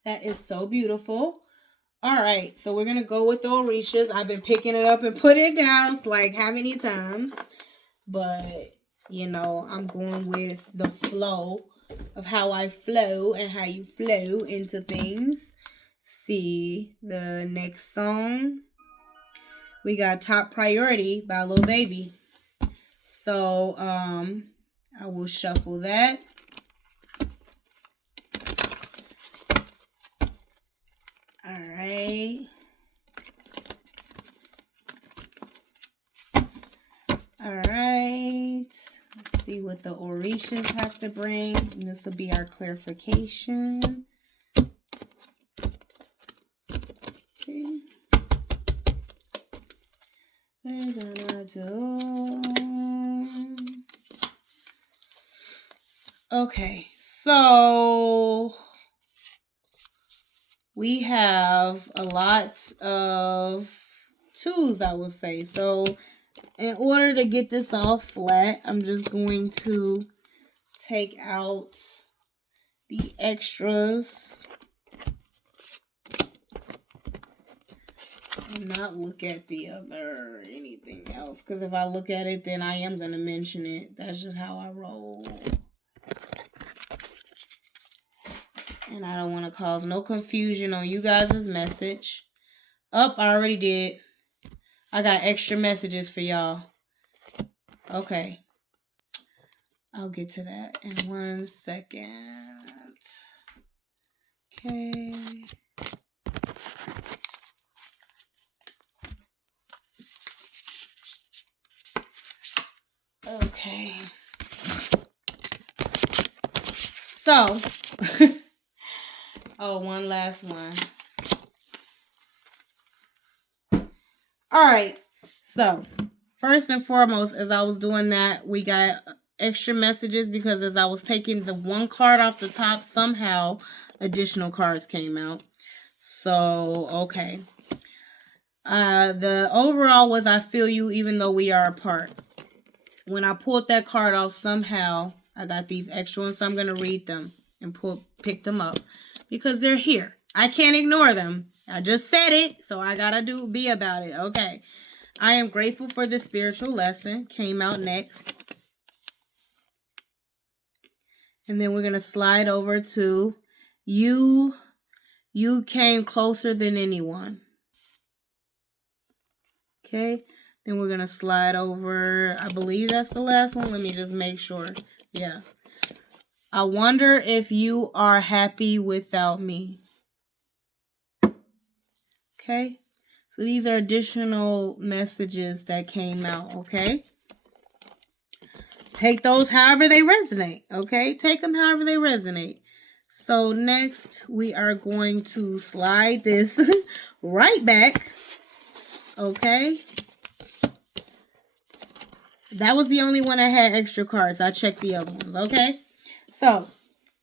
That is so beautiful. All right, so we're going to go with the Orishas. I've been picking it up and putting it down like how many times. But, you know, I'm going with the flow of how I flow and how you flow into things. See the next song. We got Top Priority by Lil Baby. So, I will shuffle that. Alright. Alright. Let's see what the Orishas have to bring. And this will be our clarification. Okay. We're gonna do... Okay. So... we have a lot of twos, I would say. So in order to get this all flat, I'm just going to take out the extras and not look at the other anything else. Because if I look at it, then I am going to mention it. That's just how I roll. And I don't want to cause no confusion on you guys' message. I already did. I got extra messages for y'all. Okay. I'll get to that in 1 second. Okay. Okay. So... oh, one last one. Alright, so first and foremost, as I was doing that, we got extra messages because as I was taking the one card off the top, somehow additional cards came out. So, okay. The overall was I feel you even though we are apart. when I pulled that card off, somehow I got these extra ones, so I'm going to read them and pick them up because they're here. I can't ignore them. I just said it, so I got to be about it. Okay. I am grateful for the spiritual lesson. Came out next. And then we're going to slide over to you came closer than anyone. Okay. Then we're going to slide over. I believe that's the last one. Let me just make sure. Yeah. I wonder if you are happy without me. Okay. So these are additional messages that came out. Okay. Take those however they resonate. Okay. Take them however they resonate. So next we are going to slide this right back. Okay. That was the only one I had extra cards. I checked the other ones. Okay. So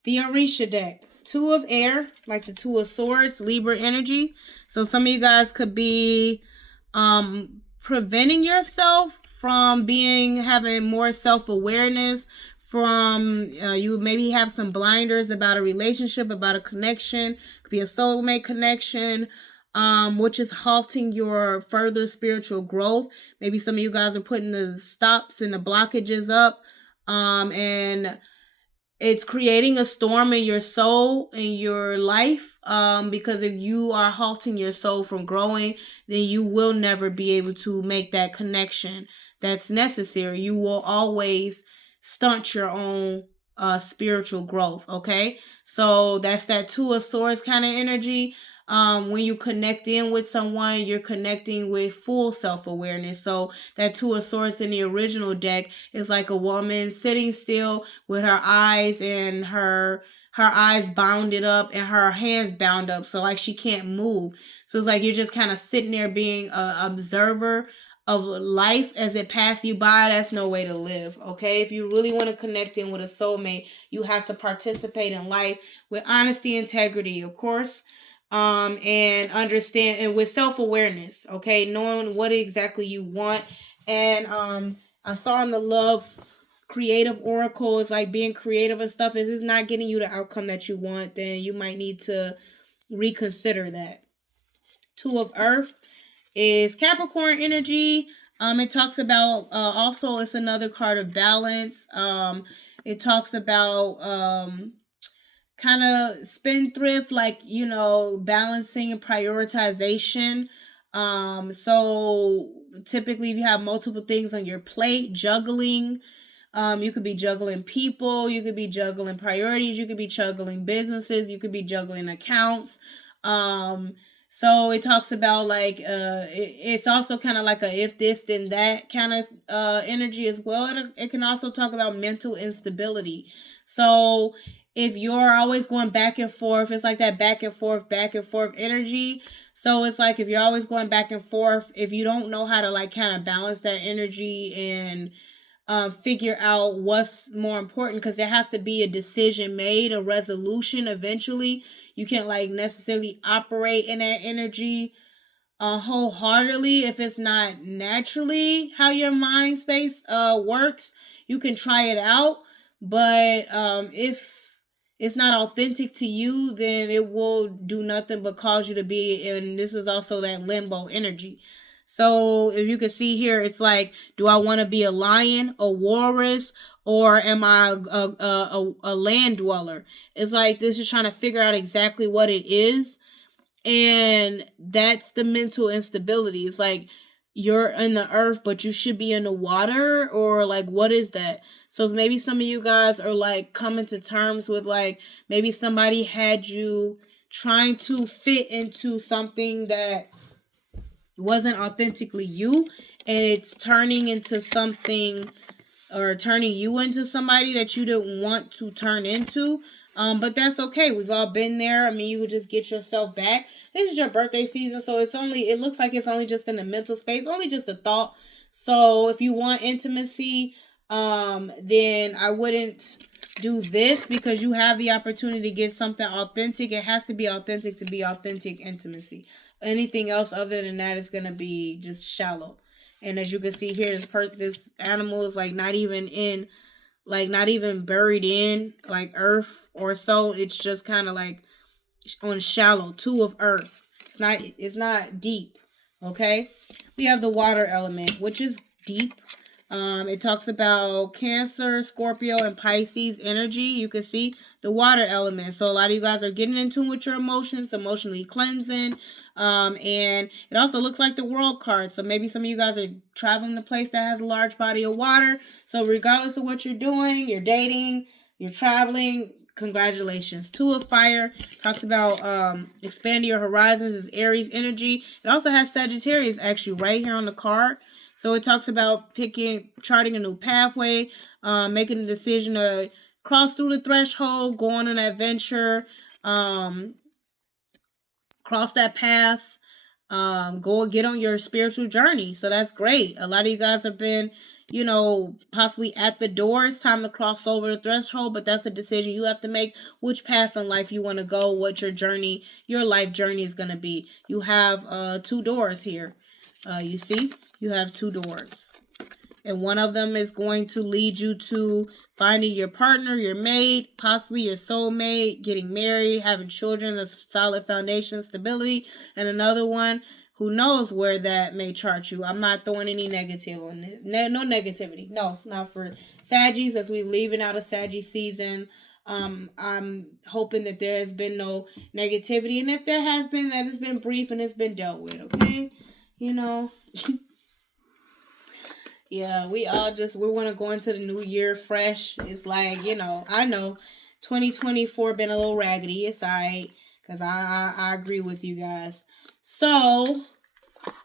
the Orisha deck. Two of air, like the Two of Swords, Libra energy. So some of you guys could be preventing yourself from having more self-awareness, from you maybe have some blinders about a relationship, about a connection. Could be a soulmate connection, which is halting your further spiritual growth. Maybe some of you guys are putting the stops and the blockages up, and it's creating a storm in your soul, in your life, because if you are halting your soul from growing, then you will never be able to make that connection that's necessary. You will always stunt your own spiritual growth, okay? So that's that Two of Swords kind of energy. When you connect in with someone, you're connecting with full self-awareness. So that Two of Swords in the original deck is like a woman sitting still with her eyes and her eyes bounded up and her hands bound up, so like she can't move. So it's like you're just kind of sitting there being an observer of life as it passes you by. That's no way to live, okay? If you really want to connect in with a soulmate, you have to participate in life with honesty, integrity, of course, and understand, and with self-awareness, okay? Knowing what exactly you want. And I saw in the love creative oracle, it's like being creative and stuff. If it's not getting you the outcome that you want, then you might need to reconsider that. Two of Earth is Capricorn energy. It talks about also, it's another card of balance. It talks about kind of spendthrift, like, you know, balancing and prioritization. So typically if you have multiple things on your plate, juggling. You could be juggling people, you could be juggling priorities, you could be juggling businesses, you could be juggling accounts. So it talks about like it's also kind of like a if this then that kind of energy as well. It can also talk about mental instability. So if you're always going back and forth, it's like that back and forth energy. So it's like if you're always going back and forth, if you don't know how to like kind of balance that energy and figure out what's more important, because there has to be a decision made, a resolution eventually. You can't like necessarily operate in that energy wholeheartedly if it's not naturally how your mind space works. You can try it out, but if it's not authentic to you, then it will do nothing but cause you to be, and this is also that limbo energy. So if you can see here, it's like, do I want to be a lion, a walrus, or am I a land dweller? It's like this is trying to figure out exactly what it is. And that's the mental instability. It's like you're in the earth, but you should be in the water, or like, what is that? So maybe some of you guys are like coming to terms with like, maybe somebody had you trying to fit into something that wasn't authentically you, and it's turning into something, or turning you into somebody that you didn't want to turn into. But that's okay. We've all been there. I mean, you could just get yourself back. This is your birthday season, so it looks like it's only just in the mental space, only just a thought. So if you want intimacy, then I wouldn't do this, because you have the opportunity to get something authentic. It has to be authentic to be authentic intimacy. Anything else other than that is going to be just shallow. And as you can see here, this animal is like not even buried in like earth or so. It's just kind of like on shallow, two of earth. It's not deep. Okay. We have the water element, which is deep. It talks about Cancer, Scorpio, and Pisces energy. You can see the water element. So a lot of you guys are getting in tune with your emotions, emotionally cleansing. And it also looks like the World card. So maybe some of you guys are traveling to a place that has a large body of water. So regardless of what you're doing, you're dating, you're traveling, congratulations. Two of Fire talks about expanding your horizons is Aries energy. It also has Sagittarius actually right here on the card. So it talks about charting a new pathway, making a decision to cross through the threshold, go on an adventure, cross that path, go get on your spiritual journey. So that's great. A lot of you guys have been, possibly at the door. It's time to cross over the threshold, but that's a decision you have to make, which path in life you want to go, what your life journey is going to be. You have 2 doors here. You see, you have 2 doors. And one of them is going to lead you to finding your partner, your mate, possibly your soulmate, getting married, having children, a solid foundation, stability. And another one, who knows where that may chart you. I'm not throwing any negative on it. No negativity. No, not for Saggies, as we leaving out a Saggy season. I'm hoping that there has been no negativity. And if there has been, that it's been brief and it's been dealt with, okay? Yeah, we want to go into the new year fresh. It's like, I know 2024 been a little raggedy. It's all right, because I agree with you guys. So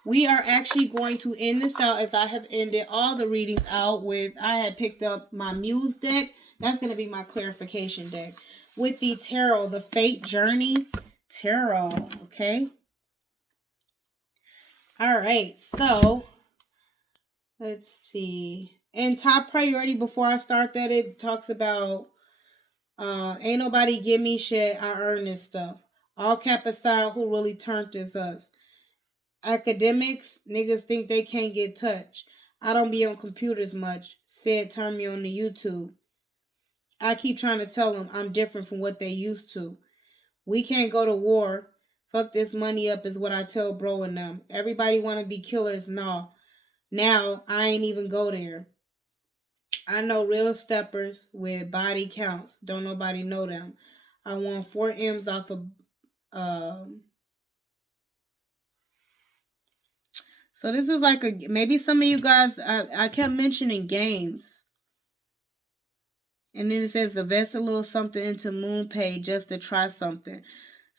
we are actually going to end this out, as I have ended all the readings out with, I had picked up my Muse deck. That's going to be my clarification deck. With the Tarot, the Fate Journey Tarot, okay? All right, so let's see. In top priority, before I start that, it talks about ain't nobody give me shit. I earn this stuff. All cap aside, who really turned is us. Academics, niggas think they can't get touched. I don't be on computers much. Said turn me on the YouTube. I keep trying to tell them I'm different from what they used to. We can't go to war. Fuck this money up is what I tell bro and them. Everybody want to be killers. No. Now, I ain't even go there. I know real steppers with body counts. Don't nobody know them. I won 4 M's off of... So this is like maybe some of you guys... I kept mentioning games. And then it says invest a little something into MoonPay just to try something.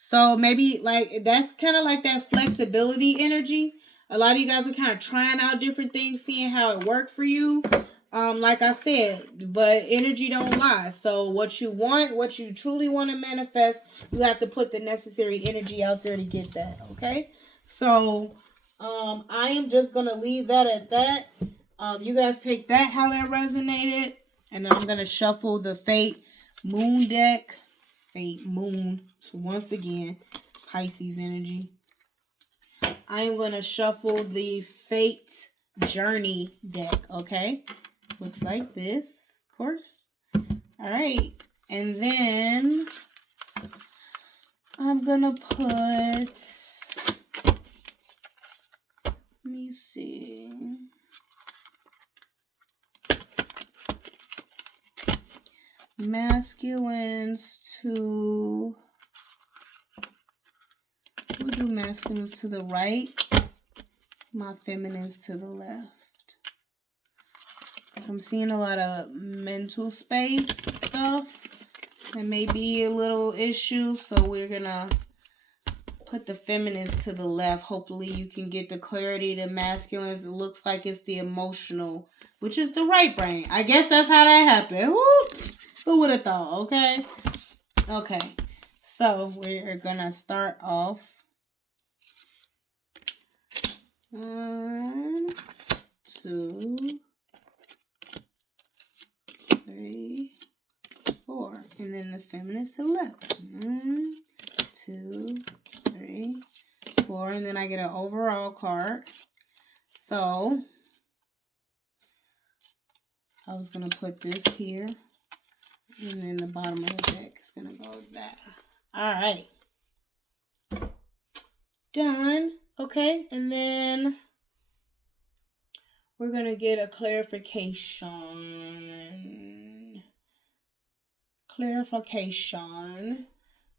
So maybe like that's kind of like that flexibility energy. A lot of you guys are kind of trying out different things, seeing how it worked for you. Like I said, but energy don't lie. So what you want, what you truly want to manifest, you have to put the necessary energy out there to get that. Okay. So I am just gonna leave that at that. You guys take that how that resonated, and then I'm gonna shuffle the Fate Moon deck. Fate Moon. So once again, Pisces energy. I am going to shuffle the Fate Journey deck, okay? Looks like this, of course. All right. And then I'm going to put, let me see. Masculines to... We'll do masculines to the right, my feminines to the left. So I'm seeing a lot of mental space stuff. There may be a little issue, so we're going to put the feminines to the left. Hopefully you can get the clarity. The masculines, it looks like it's the emotional, which is the right brain. I guess that's how that happened. Woo! Who would have thought, okay? Okay, so we're going to start off. 1, 2, 3, 4. And then the feminist to the left. 1, 2, 3, 4. And then I get an overall card. So I was going to put this here. And then the bottom of the deck is going to go with that. All right. Done. Okay. And then we're going to get a clarification,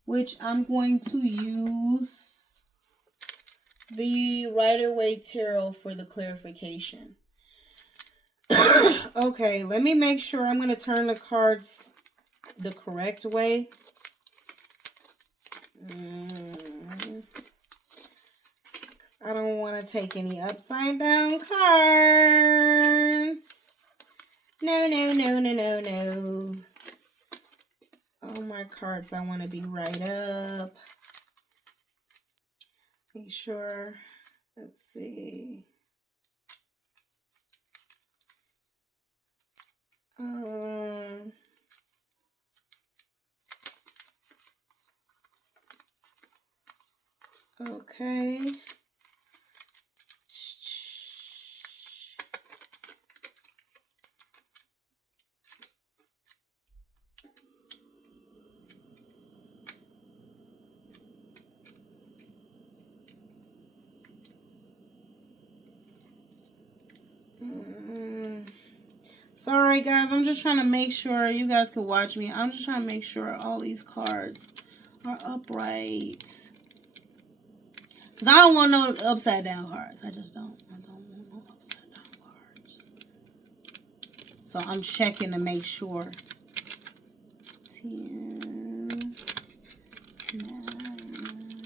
which I'm going to use the Rider-Waite Tarot for the clarification. Okay, let me make sure I'm going to turn the cards the correct way. I don't want to take any upside down cards. No. All my cards I want to be right up. Make sure. Let's see. Okay. Sorry guys, I'm just trying to make sure you guys can watch me. I'm just trying to make sure all these cards are upright. Because I don't want no upside down cards. I just don't. I don't want no upside down cards. So I'm checking to make sure. 10. 9.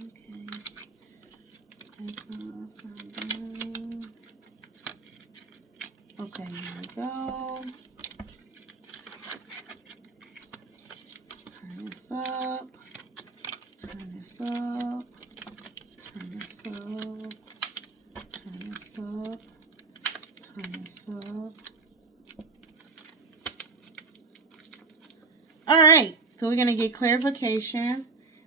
Okay. That's not upside down. Okay, here we go. Turn this up. Turn this up. Turn this up. Turn this up. Turn this up. Alright, so we're going to get clarification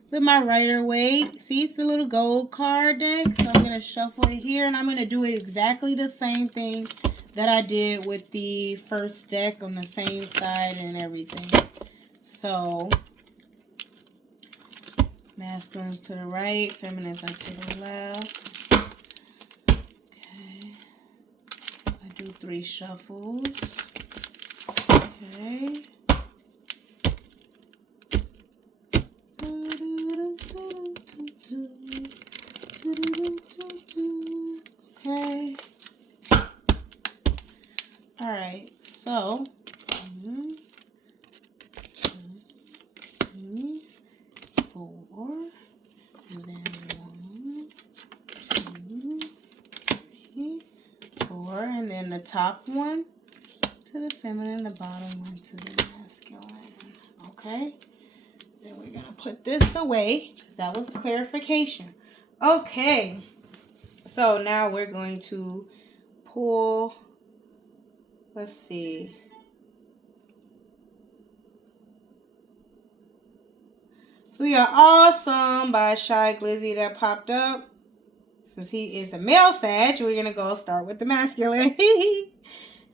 with my Rider-Waite. See, it's a little gold card deck. So I'm going to shuffle it here. And I'm going to do exactly the same thing that I did with the first deck on the same side and everything. So, masculines to the right, feminines are to the left. Okay. I do 3 shuffles. Okay. Okay. All right, so 1, 2, 4, and then 1, 2, 3, 4, and then the top one to the feminine, the bottom one to the masculine. Okay, then we're gonna put this away because that was a clarification. Okay, so now we're going to pull. Let's see. So we got Awesome by Shy Glizzy that popped up. Since he is a male Sag, we're going to go start with the masculine.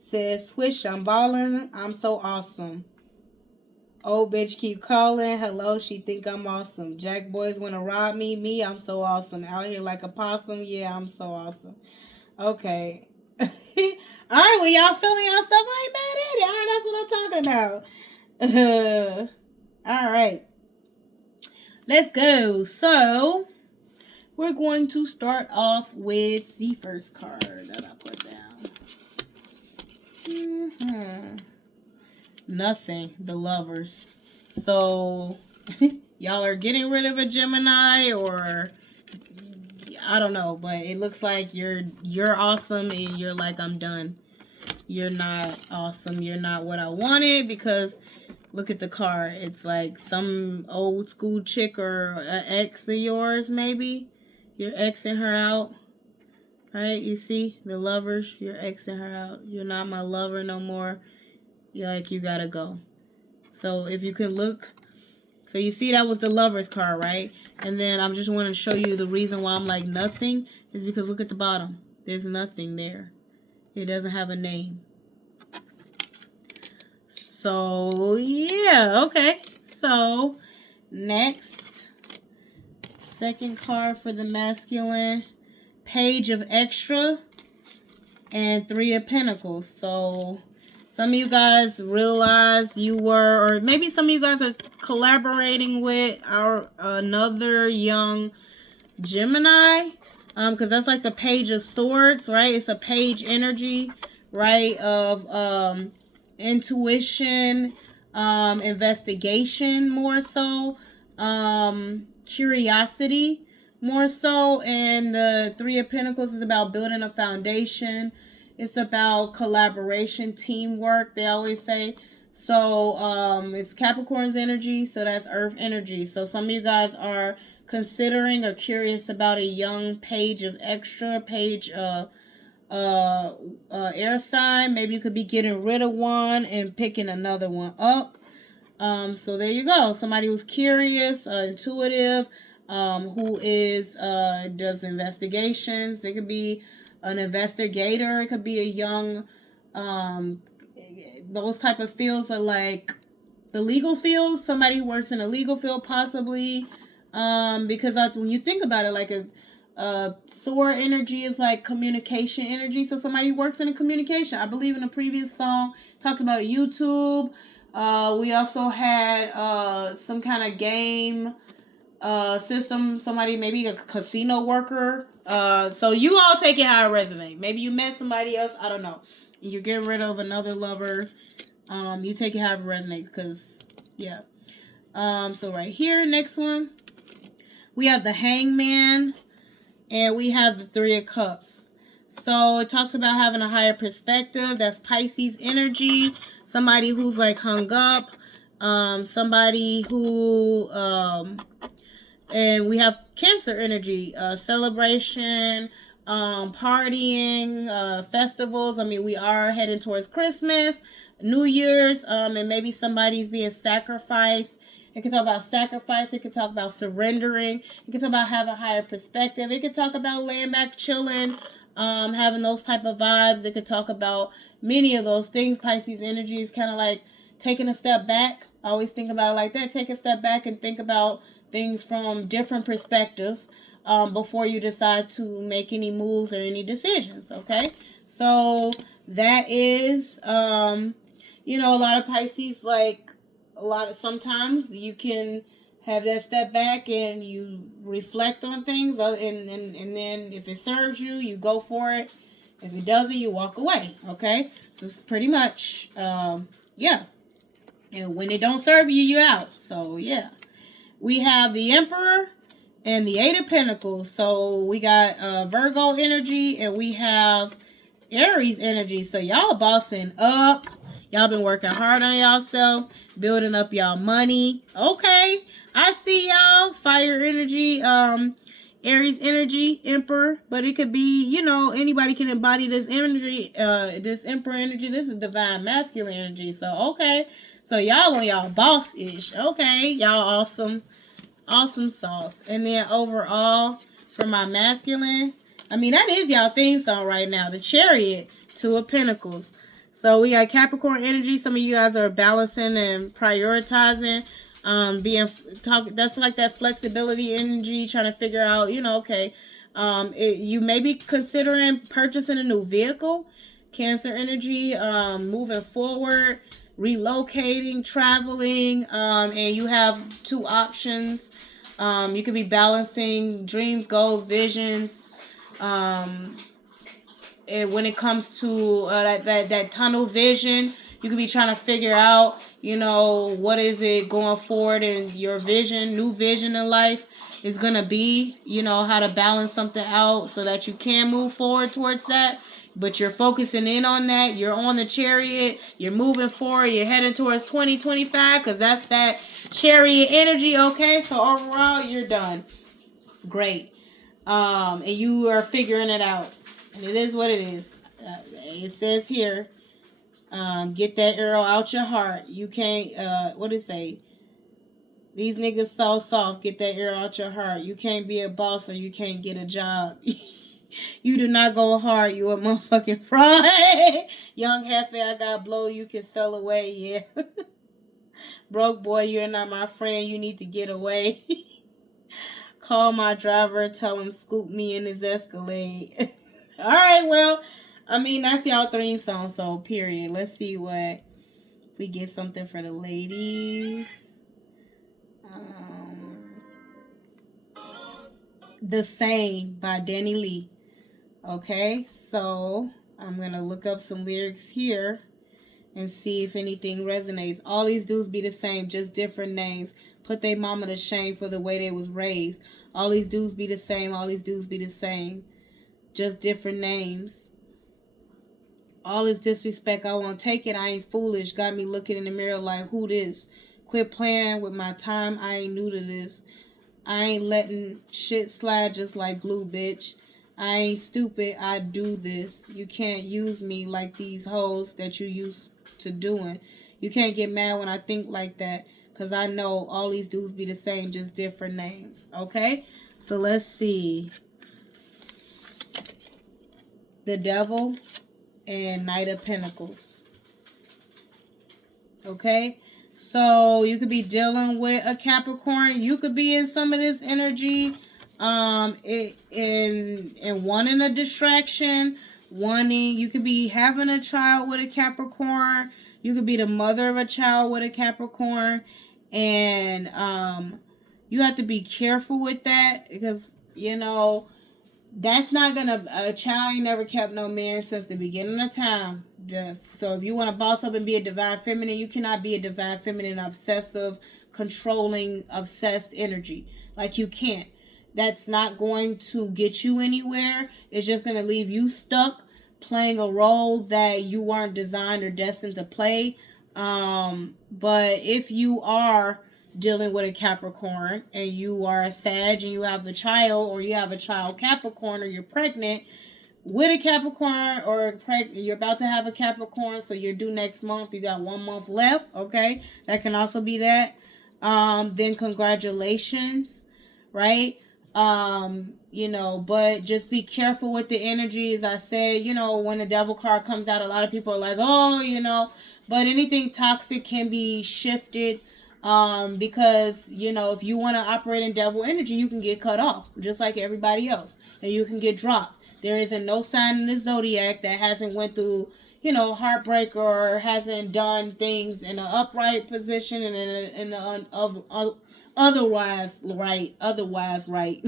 Says, swish, I'm ballin'. I'm so awesome. Old bitch keep calling. Hello, she think I'm awesome. Jack boys want to rob me. Me, I'm so awesome. Out here like a possum. Yeah, I'm so awesome. Okay. All right, well, y'all feeling yourself? I ain't mad at it. All right, that's what I'm talking about. All right. Let's go. So, we're going to start off with the first card that I put down. Nothing. The Lovers. So, y'all are getting rid of a Gemini, or I don't know, but it looks like you're awesome and you're like, I'm done. You're not awesome. You're not what I wanted, because look at the card. It's like some old school chick or an ex of yours, maybe. You're exing her out. Right? You see? The Lovers. You're exing her out. You're not my lover no more. You're like, you gotta go. So if you can look. So you see that was the Lovers card, right? And then I'm just want to show you the reason why I'm like nothing is because look at the bottom. There's nothing there. It doesn't have a name. So, yeah, okay. So, next, second card for the masculine, Page of Extra and Three of Pentacles. So, some of you guys realize you were, or maybe some of you guys are collaborating with another young Gemini, because that's like the Page of Swords, right? It's a page energy, right, of intuition, investigation more so, curiosity more so, and the Three of Pentacles is about building a foundation. It's about collaboration, teamwork, they always say. So it's Capricorn's energy, so that's Earth energy. So some of you guys are considering or curious about a young Page of Extra, Page air sign. Maybe you could be getting rid of one and picking another one up. So there you go. Somebody who's curious, intuitive, who is does investigations. It could be an investigator. It could be a young, those type of fields are like the legal field. Somebody who works in a legal field, possibly, because when you think about it, like a sword energy is like communication energy. So somebody who works in a communication. I believe in a previous song talked about YouTube. We also had some kind of game system. Somebody, maybe a casino worker. So you all take it how it resonates. Maybe you met somebody else. I don't know. You're getting rid of another lover. You take it how it resonates. Because, yeah. So right here, next one. We have the Hangman. And we have the Three of Cups. So it talks about having a higher perspective. That's Pisces energy. Somebody who's like hung up. Somebody who, and we have Cancer energy. Celebration, partying, festivals. I mean, we are heading towards Christmas, New Year's, and maybe somebody's being sacrificed. It can talk about sacrifice. It can talk about surrendering. It can talk about having a higher perspective. It can talk about laying back, chilling, having those type of vibes. It could talk about many of those things. Pisces energy is kind of like taking a step back. I always think about it like that. Take a step back and think about things from different perspectives before you decide to make any moves or any decisions, okay? So that is, you know, a lot of Pisces, like, sometimes you can have that step back and you reflect on things, and then if it serves you, you go for it. If it doesn't, you walk away, okay? So it's pretty much, yeah. And when it don't serve you, you're out. So, yeah. We have the Emperor and the Eight of Pentacles. So, we got Virgo energy and we have Aries energy. So, y'all bossing up. Y'all been working hard on yourself, building up y'all money. Okay, I see y'all. Fire energy, Aries energy, Emperor. But it could be, you know, anybody can embody this energy, this Emperor energy. This is divine masculine energy. So, okay. So, y'all on y'all boss-ish. Okay, y'all awesome. Awesome sauce. And then overall, for my masculine, I mean, that is y'all theme song right now. The Chariot, Two of Pentacles. So we got Capricorn energy. Some of you guys are balancing and prioritizing, that's like that flexibility energy, trying to figure out, you know, okay, you may be considering purchasing a new vehicle. Cancer energy, moving forward, relocating, traveling, and you have two options. You could be balancing dreams, goals, visions, and when it comes to that tunnel vision, you could be trying to figure out, you know, what is it going forward in your vision, new vision in life is going to be, you know, how to balance something out so that you can move forward towards that. But you're focusing in on that. You're on the Chariot. You're moving forward. You're heading towards 2025 because that's that Chariot energy, okay? So overall, you're done. Great. And you are figuring it out. And it is what it is. It says here, get that arrow out your heart. You can't, what did it say? These niggas so soft. Get that arrow out your heart. You can't be a boss or you can't get a job. You do not go hard. You a motherfucking fraud. Young Hefe, I got blow. You can sell away. Yeah. Broke boy, you're not my friend. You need to get away. Call my driver. Tell him scoop me in his Escalade. All right, well, I mean, that's y'all theme song, so period. Let's see what we get something for the ladies. The Same by Danny Lee. Okay, so I'm going to look up some lyrics here and see if anything resonates. All these dudes be the same, just different names. Put they mama to shame for the way they was raised. All these dudes be the same. All these dudes be the same. Just different names. All this disrespect, I won't take it. I ain't foolish. Got me looking in the mirror like, who this? Quit playing with my time. I ain't new to this. I ain't letting shit slide just like glue, bitch. I ain't stupid. I do this. You can't use me like these hoes that you used to doing. You can't get mad when I think like that, because I know all these dudes be the same, just different names. Okay? So let's see. The Devil and Knight of Pentacles. Okay? So you could be dealing with a Capricorn. You could be in some of this energy, in wanting a distraction, you could be having a child with a Capricorn. You could be the mother of a child with a Capricorn, and you have to be careful with that, because that's not gonna. A child ain't never kept no man since the beginning of time. So if you want to boss up and be a divine feminine, you cannot be a divine feminine, obsessive, controlling, obsessed energy. Like, you can't. That's not going to get you anywhere. It's just going to leave you stuck playing a role that you weren't designed or destined to play. But if you are dealing with a Capricorn and you are a Sag and you have a child, or you have a child Capricorn, or you're pregnant with a Capricorn, or you're about to have a Capricorn, so you're due next month, you got 1 month left, okay? That can also be that. Then congratulations, right? But just be careful with the energy. As I said, when the Devil card comes out, a lot of people are like, but anything toxic can be shifted. Because if you want to operate in devil energy, you can get cut off just like everybody else, and you can get dropped. There isn't no sign in the zodiac that hasn't went through heartbreak, or hasn't done things in an upright position and in an otherwise right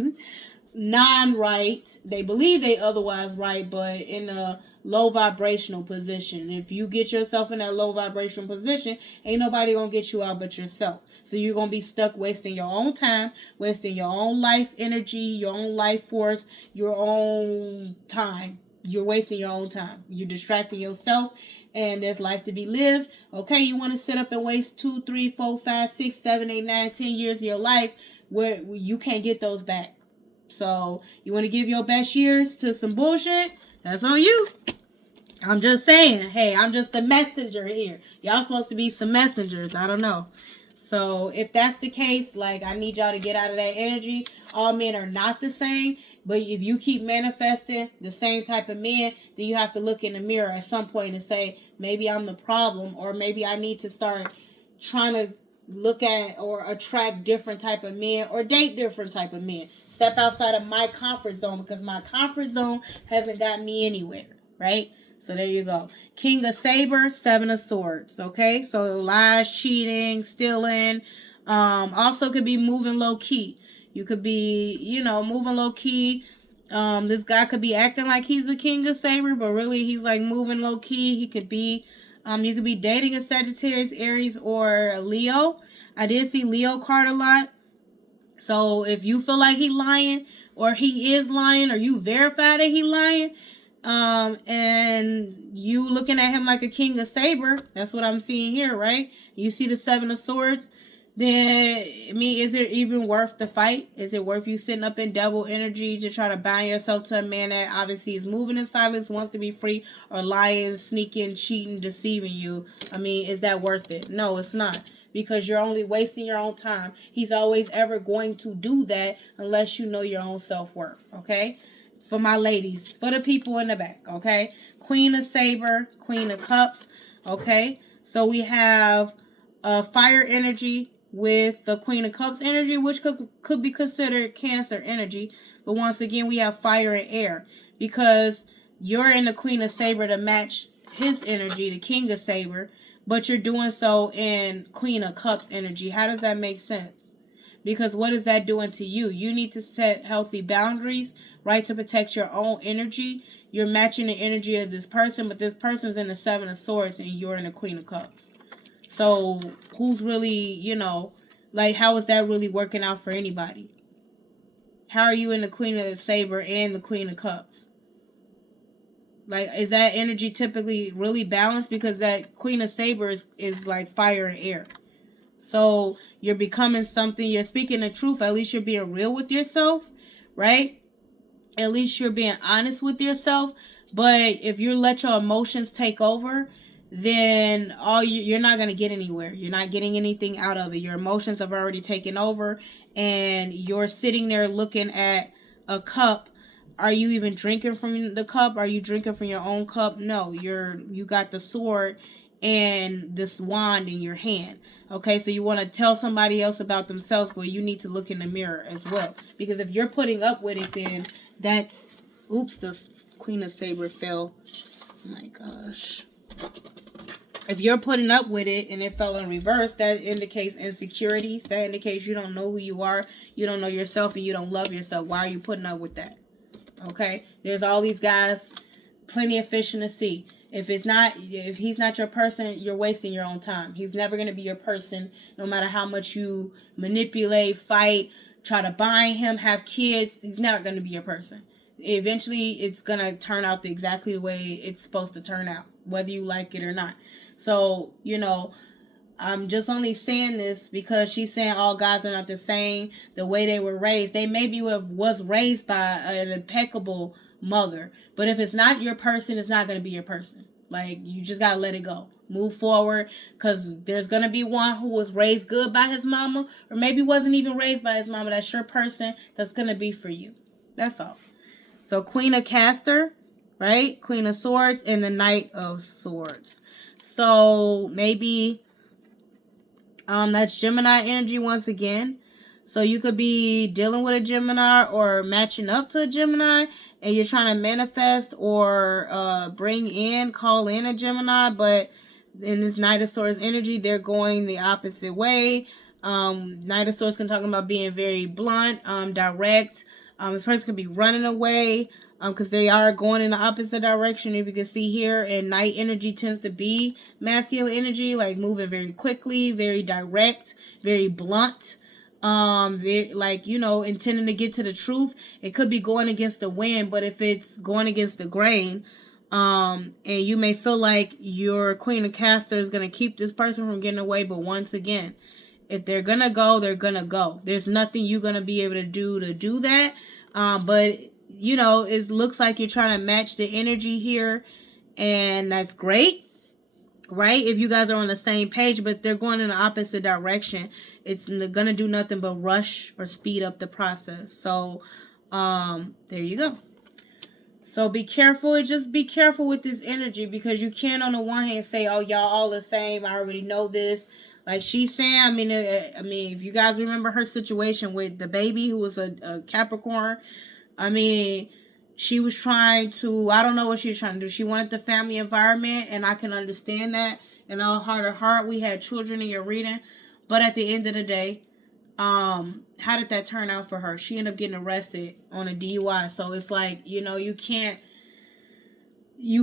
non-right. They believe they otherwise right, but in a low vibrational position. If you get yourself in that low vibrational position, ain't nobody gonna get you out but yourself. So you're gonna be stuck wasting your own time, wasting your own life energy, your own life force, your own time. You're wasting your own time. You're distracting yourself, and there's life to be lived. Okay, you want to sit up and waste 2, 3, 4, 5, 6, 7, 8, 9, 10 years of your life where you can't get those back. So you want to give your best years to some bullshit? That's on you. I'm just saying. Hey, I'm just a messenger here. Y'all supposed to be some messengers. I don't know. So if that's the case, I need y'all to get out of that energy. All men are not the same. But if you keep manifesting the same type of men, then you have to look in the mirror at some point and say, maybe I'm the problem, or maybe I need to start trying to look at or attract different type of men, or date different type of men. Step outside of my comfort zone, because my comfort zone hasn't got me anywhere, right? So there you go. King of Saber, 7 of Swords. Okay, so lies, cheating, stealing. Also could be moving low key. You could be, moving low key. This guy could be acting like he's the King of Saber, but really he's moving low key. He could be, you could be dating a Sagittarius, Aries, or a Leo. I did see Leo card a lot. So if you feel like he lying, or he is lying, or you verify that he lying, and you looking at him like a King of Saber, that's what I'm seeing here, right? You see the 7 of Swords, then, is it even worth the fight? Is it worth you sitting up in devil energy to try to bind yourself to a man that obviously is moving in silence, wants to be free, or lying, sneaking, cheating, deceiving you? Is that worth it? No, it's not. Because you're only wasting your own time. He's always ever going to do that unless you know your own self-worth, okay? for my ladies, for the people in the back, okay? Queen of Saber, Queen of Cups, okay? So we have fire energy with the Queen of Cups energy, which could be considered Cancer energy. But once again, we have fire and air because you're in the Queen of Saber to match his energy, the King of Saber, but you're doing so in Queen of Cups energy. How does that make sense? Because what is that doing to you? You need to set healthy boundaries, right, to protect your own energy. You're matching the energy of this person, but this person's in the Seven of Swords and you're in the Queen of Cups. So who's really, like, how is that really working out for anybody? How are you in the Queen of Saber and the Queen of Cups? Like, is that energy typically really balanced? Because that Queen of Saber is like fire and air. So you're becoming something, you're speaking the truth. At least you're being real with yourself, right? At least you're being honest with yourself. But if you let your emotions take over, then you're not going to get anywhere. You're not getting anything out of it. Your emotions have already taken over and you're sitting there looking at a cup. Are you even drinking from the cup? Are you drinking from your own cup? No, you got the sword and this wand in your hand. Okay, so you want to tell somebody else about themselves, but you need to look in the mirror as well. Because if you're putting up with it, then that's... Oops, the Queen of Saber fell. Oh my gosh. If you're putting up with it and it fell in reverse, that indicates insecurities. That indicates you don't know who you are. You don't know yourself and you don't love yourself. Why are you putting up with that? Okay? There's all these guys, plenty of fish in the sea. If he's not your person, you're wasting your own time. He's never going to be your person, no matter how much you manipulate, fight, try to bind him, have kids. He's never going to be your person. Eventually, it's going to turn out exactly the way it's supposed to turn out, whether you like it or not. So, I'm just only saying this because she's saying all guys are not the same. The way they were raised, they maybe was raised by an impeccable mother, but if it's not your person, it's not going to be your person. Like, you just got to let it go, move forward, because there's going to be one who was raised good by his mama, or maybe wasn't even raised by his mama. That's your person. That's going to be for you. That's all. So Queen of Castor, right? Queen of Swords and the Knight of Swords. So maybe that's Gemini energy once again. So you could be dealing with a Gemini or matching up to a Gemini and you're trying to manifest or call in a Gemini, but in this Knight of Swords energy, they're going the opposite way. Knight of Swords can talk about being very blunt, direct. This person could be running away because they are going in the opposite direction. If you can see here, and Knight energy tends to be masculine energy, like moving very quickly, very direct, very blunt. Intending to get to the truth. It could be going against the wind, but if it's going against the grain, and you may feel like your Queen of Castor is going to keep this person from getting away, but once again, if they're going to go, they're going to go. There's nothing you're going to be able to do that. But, it looks like you're trying to match the energy here, and that's great. Right? If you guys are on the same page, but they're going in the opposite direction, it's going to do nothing but rush or speed up the process. So, there you go. So be careful. Just be careful with this energy because you can't on the one hand say, oh, y'all all the same. I already know this. Like she's saying, I mean, if you guys remember her situation with the baby who was a Capricorn, I mean, she was trying to, I don't know what she was trying to do. She wanted the family environment, and I can understand that. In all heart of heart, we had children in your reading. But at the end of the day, how did that turn out for her? She ended up getting arrested on a DUI. So it's like, you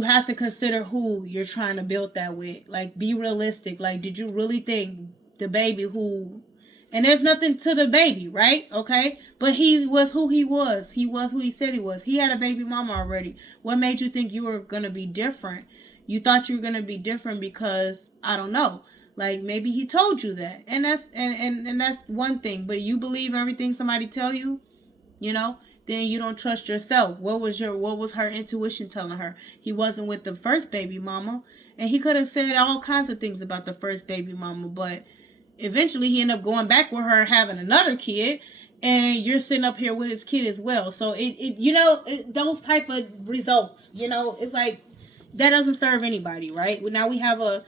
have to consider who you're trying to build that with. Like, be realistic. Like, did you really think the baby and there's nothing to the baby, right? Okay? But he was who he was. He was who he said he was. He had a baby mama already. What made you think you were going to be different? You thought you were going to be different because, I don't know. Like, maybe he told you that. And that's and that's one thing. But you believe everything somebody tell you, then you don't trust yourself. What was her intuition telling her? He wasn't with the first baby mama. And he could have said all kinds of things about the first baby mama, but eventually he ended up going back with her, having another kid, and you're sitting up here with his kid as well. So those type of results, it's like that doesn't serve anybody, right? Now we have a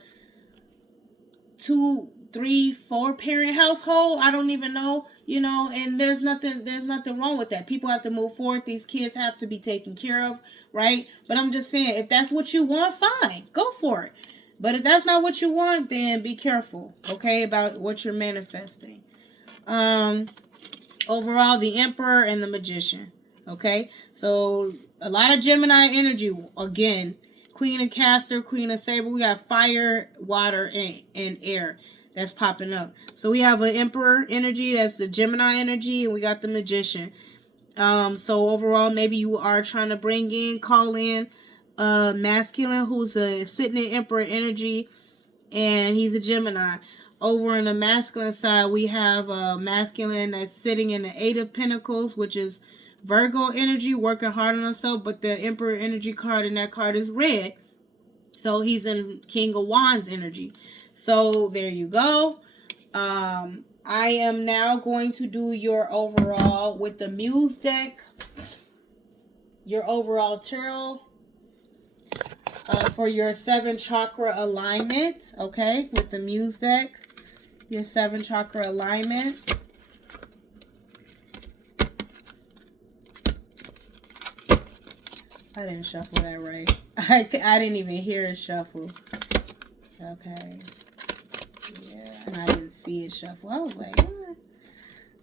2, 3, 4 parent household. I don't even know, and there's nothing wrong with that. People have to move forward. These kids have to be taken care of, right? But I'm just saying, if that's what you want, fine, go for it. But if that's not what you want, then be careful, okay, about what you're manifesting. Overall, the Emperor and the Magician, okay? So a lot of Gemini energy. Again, Queen of Castor, Queen of Saber. We got fire, water, and air that's popping up. So we have an Emperor energy, that's the Gemini energy, and we got the Magician. So overall, maybe you are trying to call in masculine who's sitting in Emperor energy, and he's a Gemini. Over on the masculine side, we have a masculine that's sitting in the 8 of Pentacles, which is Virgo energy, working hard on himself, but the Emperor energy card in that card is red. So he's in King of Wands energy. So there you go. I am now going to do your overall with the Muse deck. Your overall tarot for your 7 chakra alignment. Okay, with the Muse deck. Your 7 chakra alignment. I didn't shuffle that right. I didn't even hear it shuffle. Okay. Yeah, and I didn't see it shuffle. I was like, what?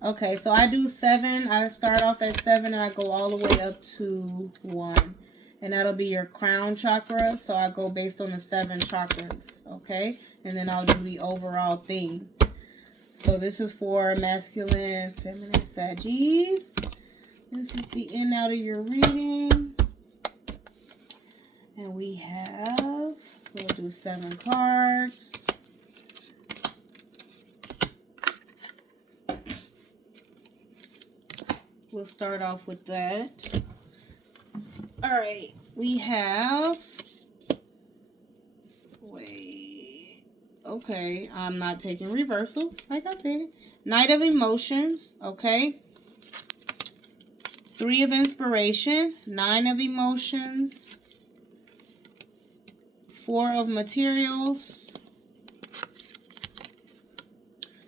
Okay, so I do 7. I start off at 7 and I go all the way up to 1. And that'll be your crown chakra. So I go based on the 7 chakras. Okay? And then I'll do the overall theme. So this is for masculine, feminine, Saggies. This is the in out of your reading. And we'll do 7 cards. We'll start off with that. All right, we have, okay, I'm not taking reversals, like I said. Knight of Emotions, okay. 3 of Inspiration, 9 of Emotions, 4 of Materials,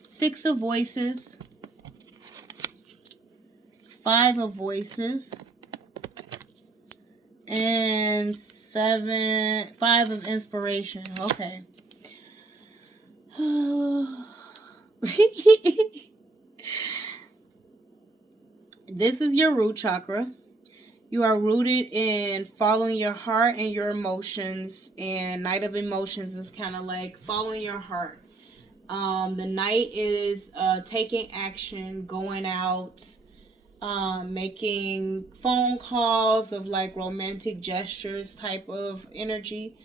6 of Voices, 5 of Voices, and 5 of Inspiration. Okay. This is your root chakra. You are rooted in following your heart and your emotions. And Knight of Emotions is kind of like following your heart. The Knight is taking action, going out, making phone calls of like romantic gestures type of energy.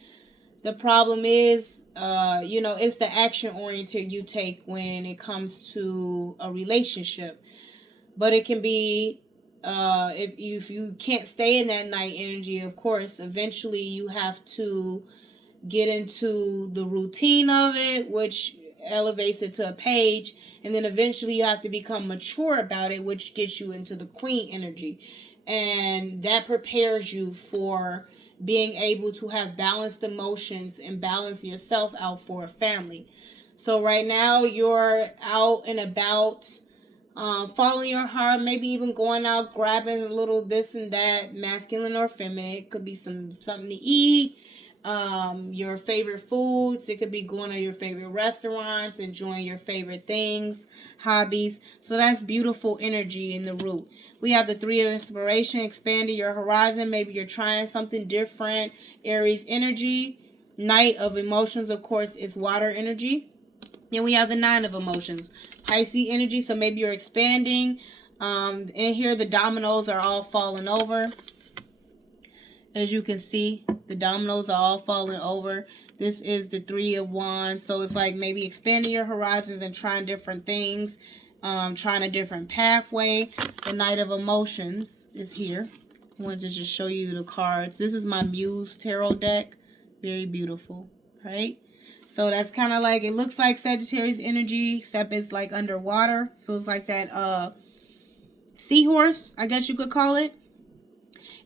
The problem is, it's the action oriented you take when it comes to a relationship. But it can be, if you can't stay in that Knight energy, of course, eventually you have to get into the routine of it, which elevates it to a page, and then eventually you have to become mature about it, which gets you into the Queen energy, and that prepares you for being able to have balanced emotions and balance yourself out for a family. So right now you're out and about, following your heart, maybe even going out grabbing a little this and that, masculine or feminine. It could be something to eat, your favorite foods. It could be going to your favorite restaurants, enjoying your favorite things, hobbies. So that's beautiful energy in the root. We have the 3 of Inspiration, expanding your horizon. Maybe you're trying something different. Aries energy. Knight of Emotions, of course, is water energy. Then we have the 9 of Emotions, Pisces energy. So maybe you're expanding. In here, the dominoes are all falling over. As you can see, the dominoes are all falling over. This is the 3 of Wands. So it's like maybe expanding your horizons and trying different things. Trying a different pathway. The Knight of Emotions is here. I wanted to just show you the cards. This is my Muse tarot deck. Very beautiful, right? So that's kind of like, it looks like Sagittarius energy, except it's like underwater. So it's like that seahorse, I guess you could call it.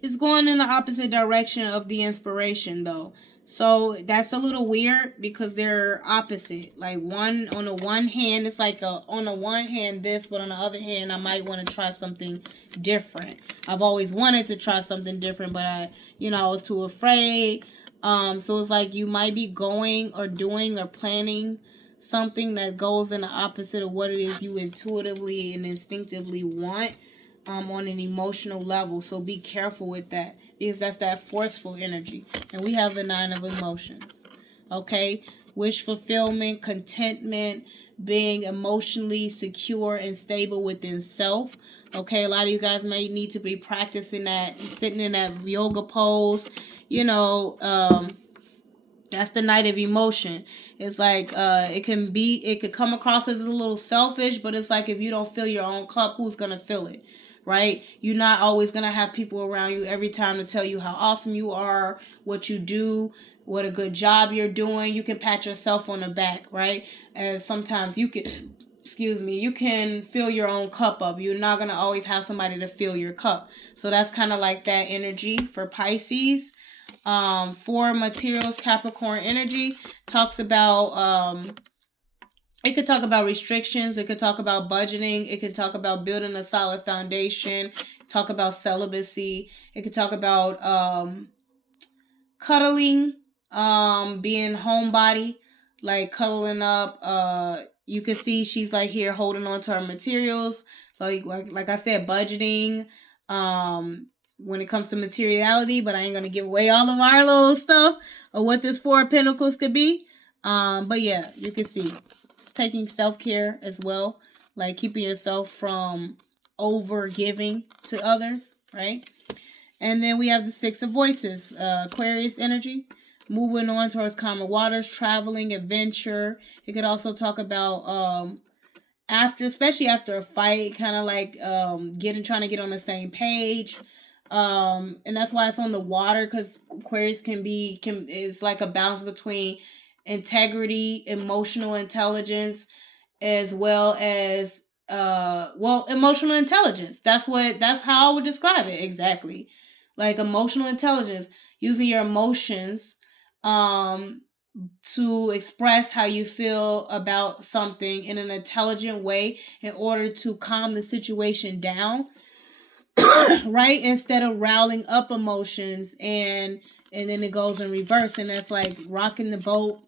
It's going in the opposite direction of the inspiration though. So that's a little weird because they're opposite. Like one on the one hand, it's like on the one hand this, but on the other hand, I might want to try something different. I've always wanted to try something different, but I was too afraid. So it's like you might be going or doing or planning something that goes in the opposite of what it is you intuitively and instinctively want. On an emotional level. So be careful with that because that's that forceful energy. And we have the 9 of emotions. Okay? Wish fulfillment, contentment, being emotionally secure and stable within self. Okay? A lot of you guys may need to be practicing that, sitting in that yoga pose. That's the Knight of emotion. It's like it could come across as a little selfish, but it's like if you don't fill your own cup, who's gonna fill it? Right? You're not always gonna have people around you every time to tell you how awesome you are, what you do, what a good job you're doing. You can pat yourself on the back, right? And sometimes you can fill your own cup up. You're not gonna always have somebody to fill your cup. So that's kind of like that energy for Pisces. For materials, Capricorn energy talks about it could talk about restrictions, it could talk about budgeting, it could talk about building a solid foundation, talk about celibacy, it could talk about cuddling, being homebody, like cuddling up. You can see she's like here holding on to her materials, like I said, budgeting, when it comes to materiality, but I ain't gonna give away all of our little stuff or what this 4 of Pentacles could be. But yeah, you can see it's taking self-care as well, like keeping yourself from over giving to others, right? And then we have the 6 of Voices, Aquarius energy, moving on towards calmer waters, traveling, adventure. It could also talk about especially after a fight, kind of like trying to get on the same page. And that's why it's on the water, because Aquarius is like a balance between integrity, emotional intelligence, as well as emotional intelligence. That's how I would describe it exactly. Like emotional intelligence, using your emotions to express how you feel about something in an intelligent way in order to calm the situation down. Right, instead of riling up emotions and then it goes in reverse, and that's like rocking the boat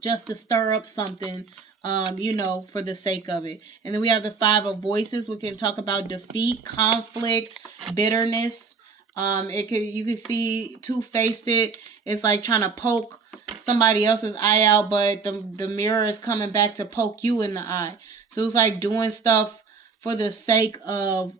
just to stir up something, for the sake of it. And then we have the 5 of Voices. We can talk about defeat, conflict, bitterness. You can see two-faced it. It's like trying to poke somebody else's eye out, but the mirror is coming back to poke you in the eye. So it's like doing stuff for the sake of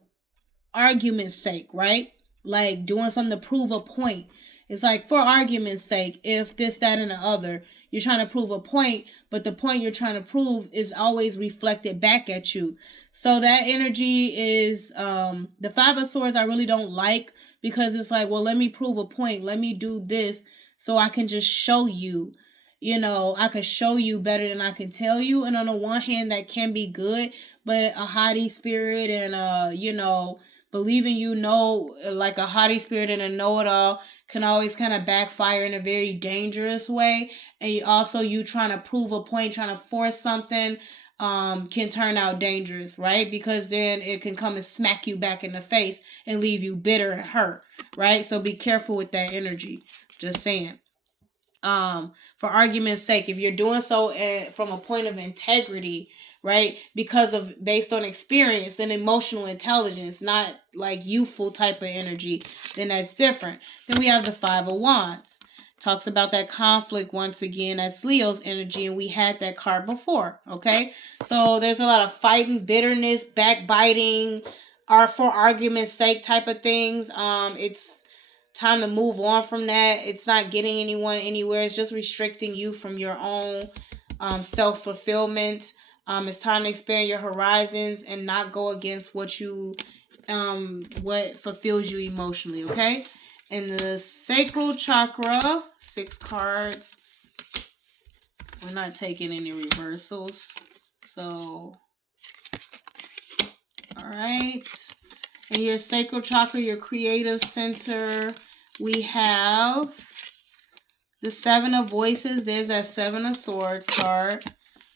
argument's sake, right? Like doing something to prove a point. It's like for argument's sake, if this, that, and the other, you're trying to prove a point, but the point you're trying to prove is always reflected back at you. So that energy is the 5 of Swords I really don't like, because it's like, well, let me prove a point. Let me do this so I can just show you. I could show you better than I can tell you. And on the one hand, that can be good, but a haughty spirit and believing like a haughty spirit and a know-it-all can always kind of backfire in a very dangerous way. And you trying to prove a point, trying to force something, can turn out dangerous, right? Because then it can come and smack you back in the face and leave you bitter and hurt, right? So be careful with that energy. Just saying. For argument's sake, if you're doing so from a point of integrity, right, based on experience and emotional intelligence, not like youthful type of energy, then that's different. Then we have the 5 of Wands. Talks about that conflict once again. That's Leo's energy, and we had that card before, okay? So there's a lot of fighting, bitterness, backbiting, or for argument's sake type of things. It's time to move on from that. It's not getting anyone anywhere. It's just restricting you from your own self-fulfillment. It's time to expand your horizons and not go against what fulfills you emotionally, okay? In the sacral chakra, 6 cards. We're not taking any reversals. So, all right. In your sacral chakra, your creative center, we have the Seven of Voices. There's that Seven of Swords card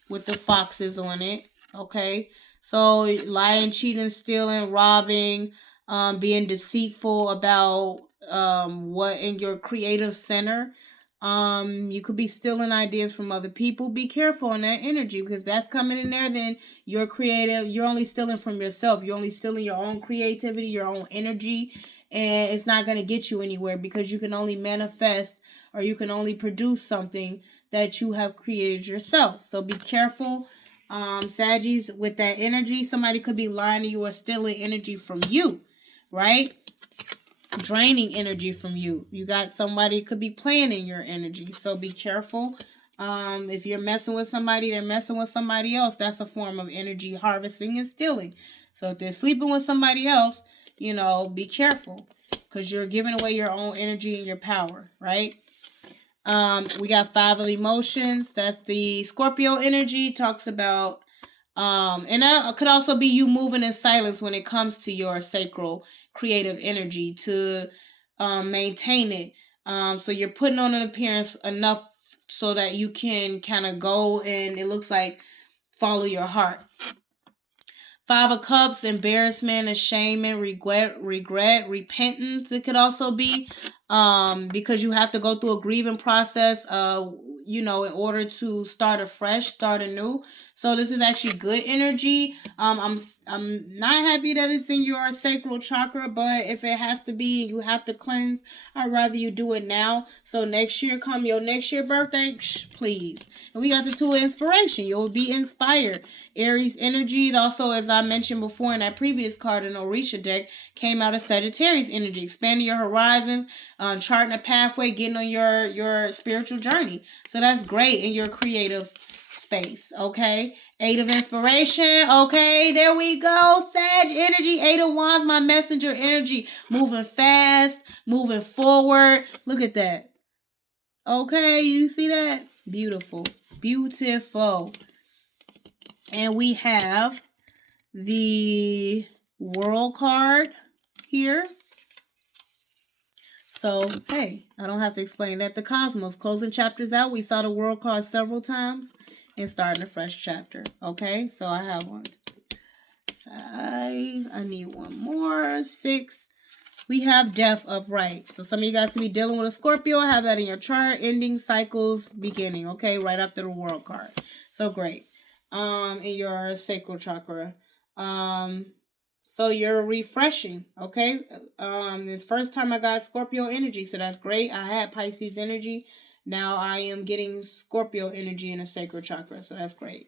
with the foxes on it. Okay. So lying, cheating, stealing, robbing, being deceitful about what in your creative center. You could be stealing ideas from other people. Be careful on that energy, because that's coming in there. Then you're creative. You're only stealing from yourself. You're only stealing your own creativity, your own energy, and it's not going to get you anywhere, because you can only manifest, or you can only produce something that you have created yourself. So be careful, Saggies, with that energy. Somebody could be lying to you or stealing energy from you, right? Draining energy from you. You got somebody could be playing in your energy, so be careful. If you're messing with somebody, they're messing with somebody else. That's a form of energy harvesting and stealing. So if they're sleeping with somebody else, be careful, because you're giving away your own energy and your power, right? We got Five of Emotions. That's the Scorpio energy. Talks about and that could also be you moving in silence when it comes to your sacral creative energy to maintain it. So you're putting on an appearance enough so that you can kind of go and it looks like follow your heart. Five of Cups, embarrassment, ashamed, regret, repentance. It could also be because you have to go through a grieving process, in order to start afresh, start anew. So this is actually good energy. I'm not happy that it's in your sacral chakra, but if it has to be, you have to cleanse, I'd rather you do it now. So next year, come your next year birthday, please. And we got the Two of Inspiration. You'll be inspired. Aries energy. It also, as I mentioned before in that previous card in Orisha deck, came out of Sagittarius energy. Expanding your horizons, charting a pathway, getting on your spiritual journey. So that's great in your creative space, okay? Eight of Inspiration, okay? There we go. Sag energy, Eight of Wands, my messenger energy. Moving fast, moving forward. Look at that. Okay, you see that? Beautiful. Beautiful. And we have the World card here. So, hey, I don't have to explain that. The Cosmos, closing chapters out. We saw the World card several times and starting a fresh chapter. Okay, so I have 1, 2, 5. I need one more. 6. We have Death upright. So some of you guys can be dealing with a Scorpio. Have that in your chart. Ending, cycles, beginning. Okay, right after the World card. So great. In your sacral chakra. So you're refreshing, okay? This first time I got Scorpio energy, so that's great. I had Pisces energy. Now I am getting Scorpio energy in the sacral chakra, so that's great.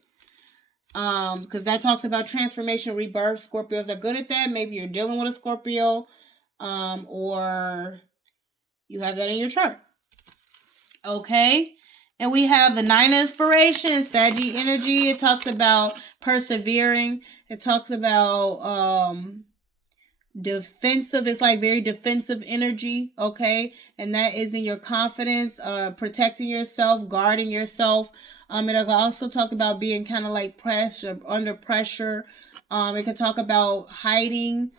Because that talks about transformation, rebirth. Scorpios are good at that. Maybe you're dealing with a Scorpio, or you have that in your chart. Okay. And we have the Nine of Inspiration, Saggy energy. It talks about persevering. It talks about defensive. It's like very defensive energy, okay? And that is in your confidence, protecting yourself, guarding yourself. It can also talk about being kind of like pressed or under pressure. It can talk about hiding.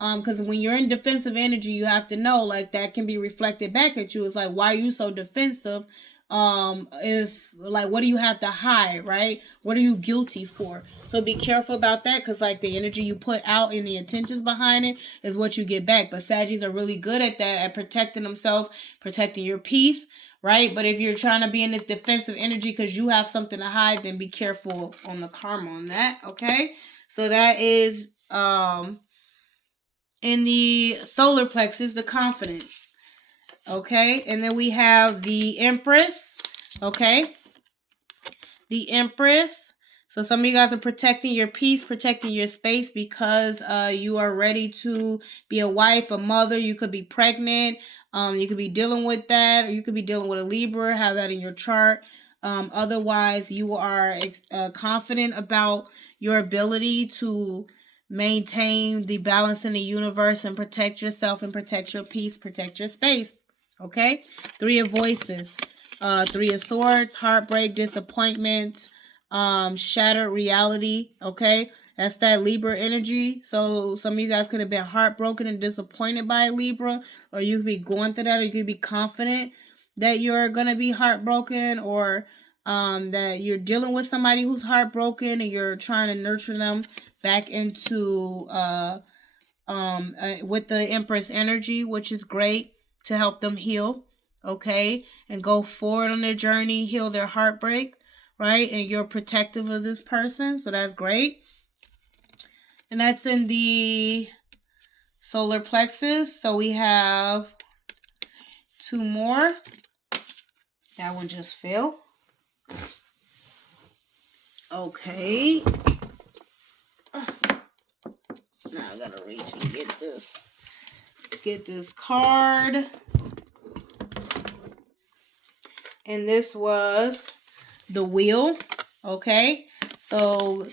Because when you're in defensive energy, you have to know, like, that can be reflected back at you. It's like, why are you so defensive? If, like, what do you have to hide, right? What are you guilty for? So be careful about that, because, like, the energy you put out and the intentions behind it is what you get back. But Saggies are really good at that, at protecting themselves, protecting your peace, right? But if you're trying to be in this defensive energy because you have something to hide, then be careful on the karma on that, okay? So that is, in the solar plexus, the confidence. Okay, and then we have the Empress. Okay, the Empress. So some of you guys are protecting your peace, protecting your space, because you are ready to be a wife, a mother. You could be pregnant. You could be dealing with that, or you could be dealing with a Libra. Have that in your chart. Otherwise, you are confident about your ability to maintain the balance in the universe and protect yourself and protect your peace, protect your space. Okay? Three of Voices. Three of Swords, heartbreak, disappointment, shattered reality. Okay, that's that Libra energy. So some of you guys could have been heartbroken and disappointed by a Libra, or you could be going through that, or you could be confident that you're gonna be heartbroken, or that you're dealing with somebody who's heartbroken and you're trying to nurture them back into with the Empress energy, which is great to help them heal, okay, and go forward on their journey, heal their heartbreak, right? And you're protective of this person, so that's great. And that's in the solar plexus. So we have two more. That one just fell. Okay. Now I gotta reach and get this card. And this was the wheel. Okay. So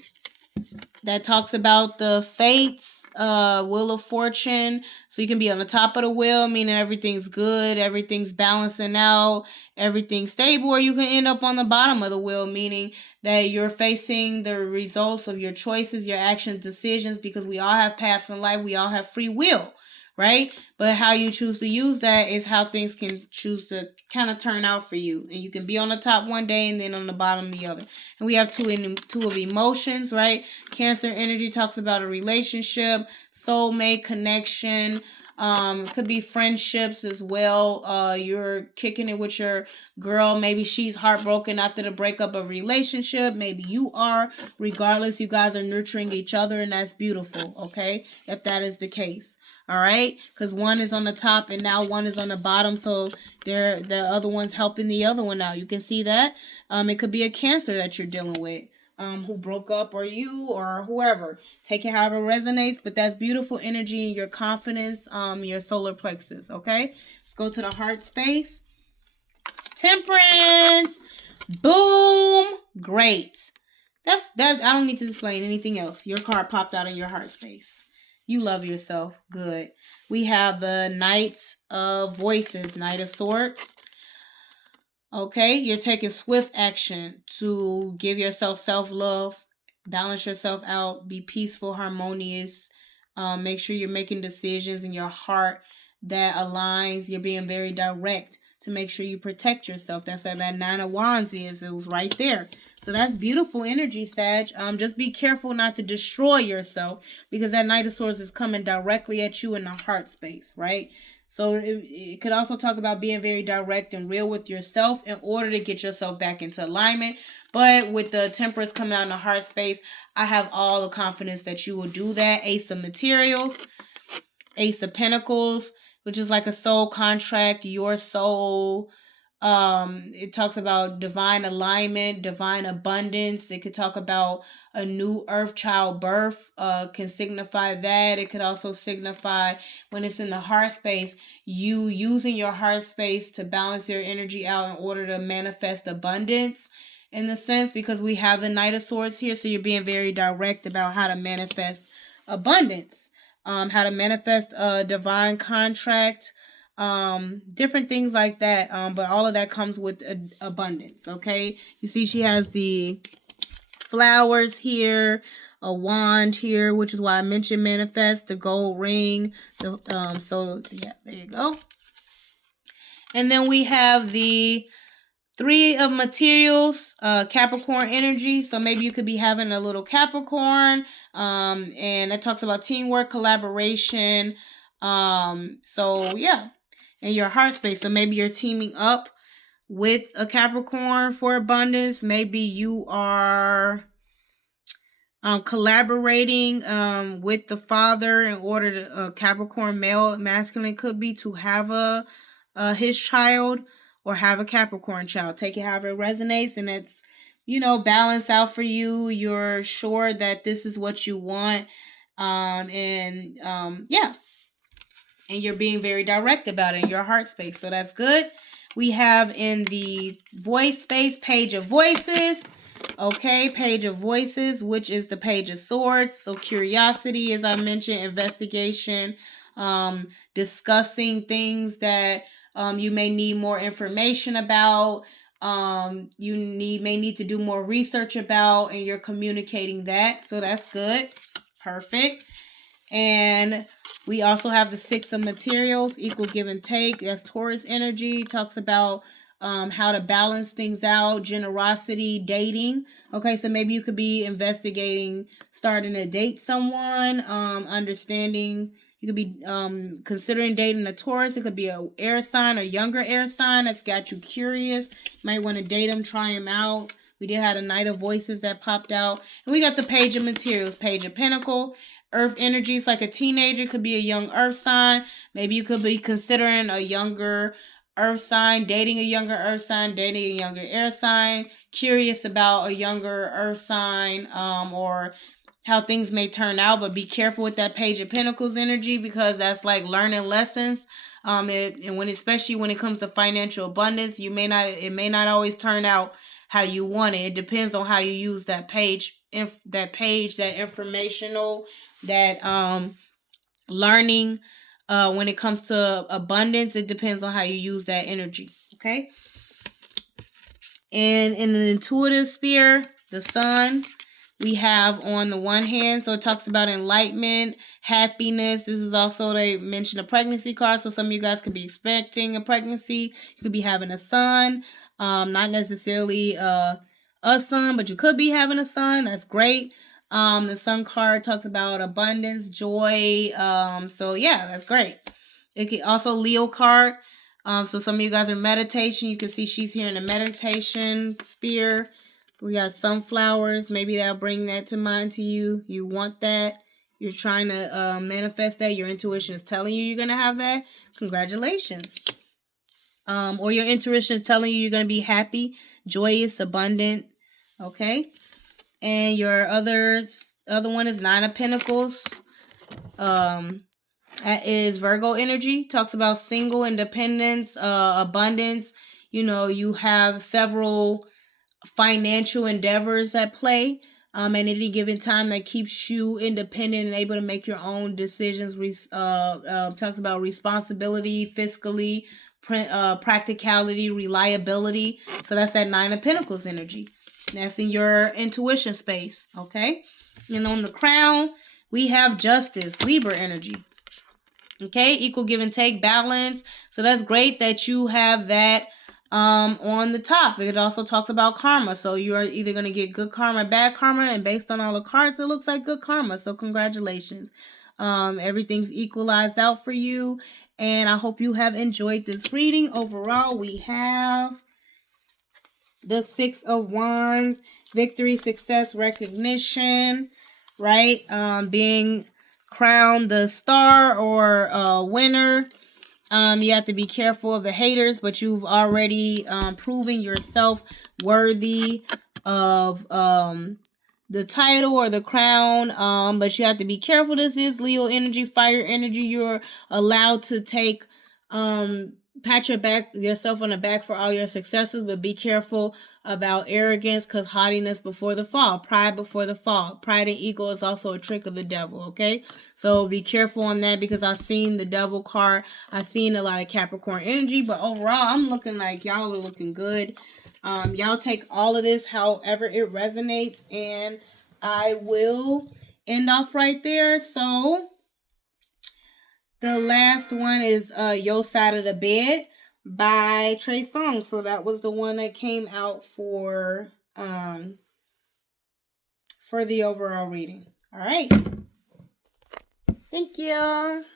that talks about the fates, wheel of fortune. So you can be on the top of the wheel, meaning everything's good, everything's balancing out, everything's stable, or you can end up on the bottom of the wheel, meaning that you're facing the results of your choices, your actions, decisions, because we all have paths in life, we all have free will, right? But how you choose to use that is how things can choose to kind of turn out for you. And you can be on the top one day and then on the bottom the other. And we have two of emotions, right? Cancer energy talks about a relationship, soulmate, connection. It could be friendships as well. You're kicking it with your girl. Maybe she's heartbroken after the breakup of a relationship. Maybe you are. Regardless, you guys are nurturing each other, and that's beautiful, okay? If that is the case. All right, because one is on the top and now one is on the bottom, so the other one's helping the other one out. You can see that. It could be a Cancer that you're dealing with, who broke up, or you, or whoever. Take it however it resonates, but that's beautiful energy and your confidence, your solar plexus. Okay, let's go to the heart space. Temperance, boom, great. That's that. I don't need to explain anything else. Your card popped out of your heart space. You love yourself. Good. We have the Knight of Voices, Knight of Swords. Okay, you're taking swift action to give yourself self-love, balance yourself out, be peaceful, harmonious. Make sure you're making decisions in your heart that aligns. You're being very direct to make sure you protect yourself. That's what that Nine of Wands is. It was right there. So that's beautiful energy, Sag. Just be careful not to destroy yourself, because that Knight of Swords is coming directly at you in the heart space, right? So it could also talk about being very direct and real with yourself in order to get yourself back into alignment. But with the Temperance coming out in the heart space, I have all the confidence that you will do that. Ace of Materials, Ace of Pentacles, which is like a soul contract, your soul. It talks about divine alignment, divine abundance. It could talk about a new earth child birth, can signify that. It could also signify, when it's in the heart space, you using your heart space to balance your energy out in order to manifest abundance, in the sense, because we have the Knight of Swords here. So you're being very direct about how to manifest abundance, how to manifest a divine contract, different things like that, but all of that comes with abundance. Okay, you see she has the flowers here, a wand here, which is why I mentioned manifest, the gold ring, so yeah, there you go. And then we have the Three of Materials, Capricorn energy. So maybe you could be having a little Capricorn, and it talks about teamwork, collaboration. So yeah, in your heart space. So maybe you're teaming up with a Capricorn for abundance. Maybe you are collaborating with the father in order to Capricorn male, masculine could be to have his child, or have a Capricorn child. Take it however it resonates, and it's, balance out for you. You're sure that this is what you want, yeah. And you're being very direct about it in your heart space. So that's good. We have in the voice space, Page of Voices. Okay, Page of Voices, which is the Page of Swords. So curiosity, as I mentioned, investigation, discussing things that you may need more information about, may need to do more research about, and you're communicating that. So that's good. Perfect. And we also have the Six of Materials, equal give and take. That's Taurus energy. Talks about how to balance things out, generosity, dating. Okay, so maybe you could be investigating starting to date someone, understanding. You could be considering dating a Taurus. It could be an air sign or younger air sign that's got you curious. You might want to date them, try them out. We did have a Knight of Voices that popped out. And we got the Page of Materials, Page of Pentacle. Earth energy is like a teenager, could be a young earth sign. Maybe you could be considering a younger earth sign, dating a younger earth sign, dating a younger air sign, curious about a younger earth sign, or how things may turn out. But be careful with that Page of Pentacles energy, because that's like learning lessons. And when, especially when it comes to financial abundance, it may not always turn out how you want it. It depends on how you use that page, that informational, that learning. When it comes to abundance, it depends on how you use that energy. Okay. And in the intuitive sphere, the sun, we have on the one hand, so it talks about enlightenment, happiness. This is also, they mention a pregnancy card, so some of you guys could be expecting a pregnancy. You could be having a son, not necessarily a son, but you could be having a son. That's great. The sun card talks about abundance, joy. So yeah, that's great. It could also Leo card. So some of you guys are meditation. You can see she's here in the meditation sphere. We got sunflowers. Maybe that'll bring that to mind to you. You want that. You're trying to manifest that. Your intuition is telling you you're going to have that. Congratulations. Or your intuition is telling you you're going to be happy, joyous, abundant. Okay. And your other one is Nine of Pentacles. That is Virgo energy. Talks about single, independence, abundance. You know, you have several financial endeavors at play at any given time that keeps you independent and able to make your own decisions. Talks about responsibility, fiscally, practicality, reliability. So that's that Nine of Pentacles energy. That's in your intuition space. Okay. And on the crown, we have Justice, Libra energy. Okay, equal give and take, balance. So that's great that you have that on the top. It also talks about karma. So you're either going to get good karma, bad karma, and based on all the cards, it looks like good karma. So congratulations. Everything's equalized out for you, and I hope you have enjoyed this reading. Overall, we have the Six of Wands, victory, success, recognition, right? Being crowned the star or winner. You have to be careful of the haters, but you've already proven yourself worthy of the title or the crown. But you have to be careful. This is Leo energy, fire energy. You're allowed to take pat yourself on the back for all your successes, but be careful about arrogance, because haughtiness before the fall, pride before the fall. Pride and ego is also a trick of the devil. Okay, so be careful on that, because I've seen the devil card. I've seen a lot of Capricorn energy, but overall, I'm looking like y'all are looking good. Y'all take all of this however it resonates, and I will end off right there. So the last one is Your Side of the Bed by Trey Songz. So that was the one that came out for the overall reading. All right. Thank you.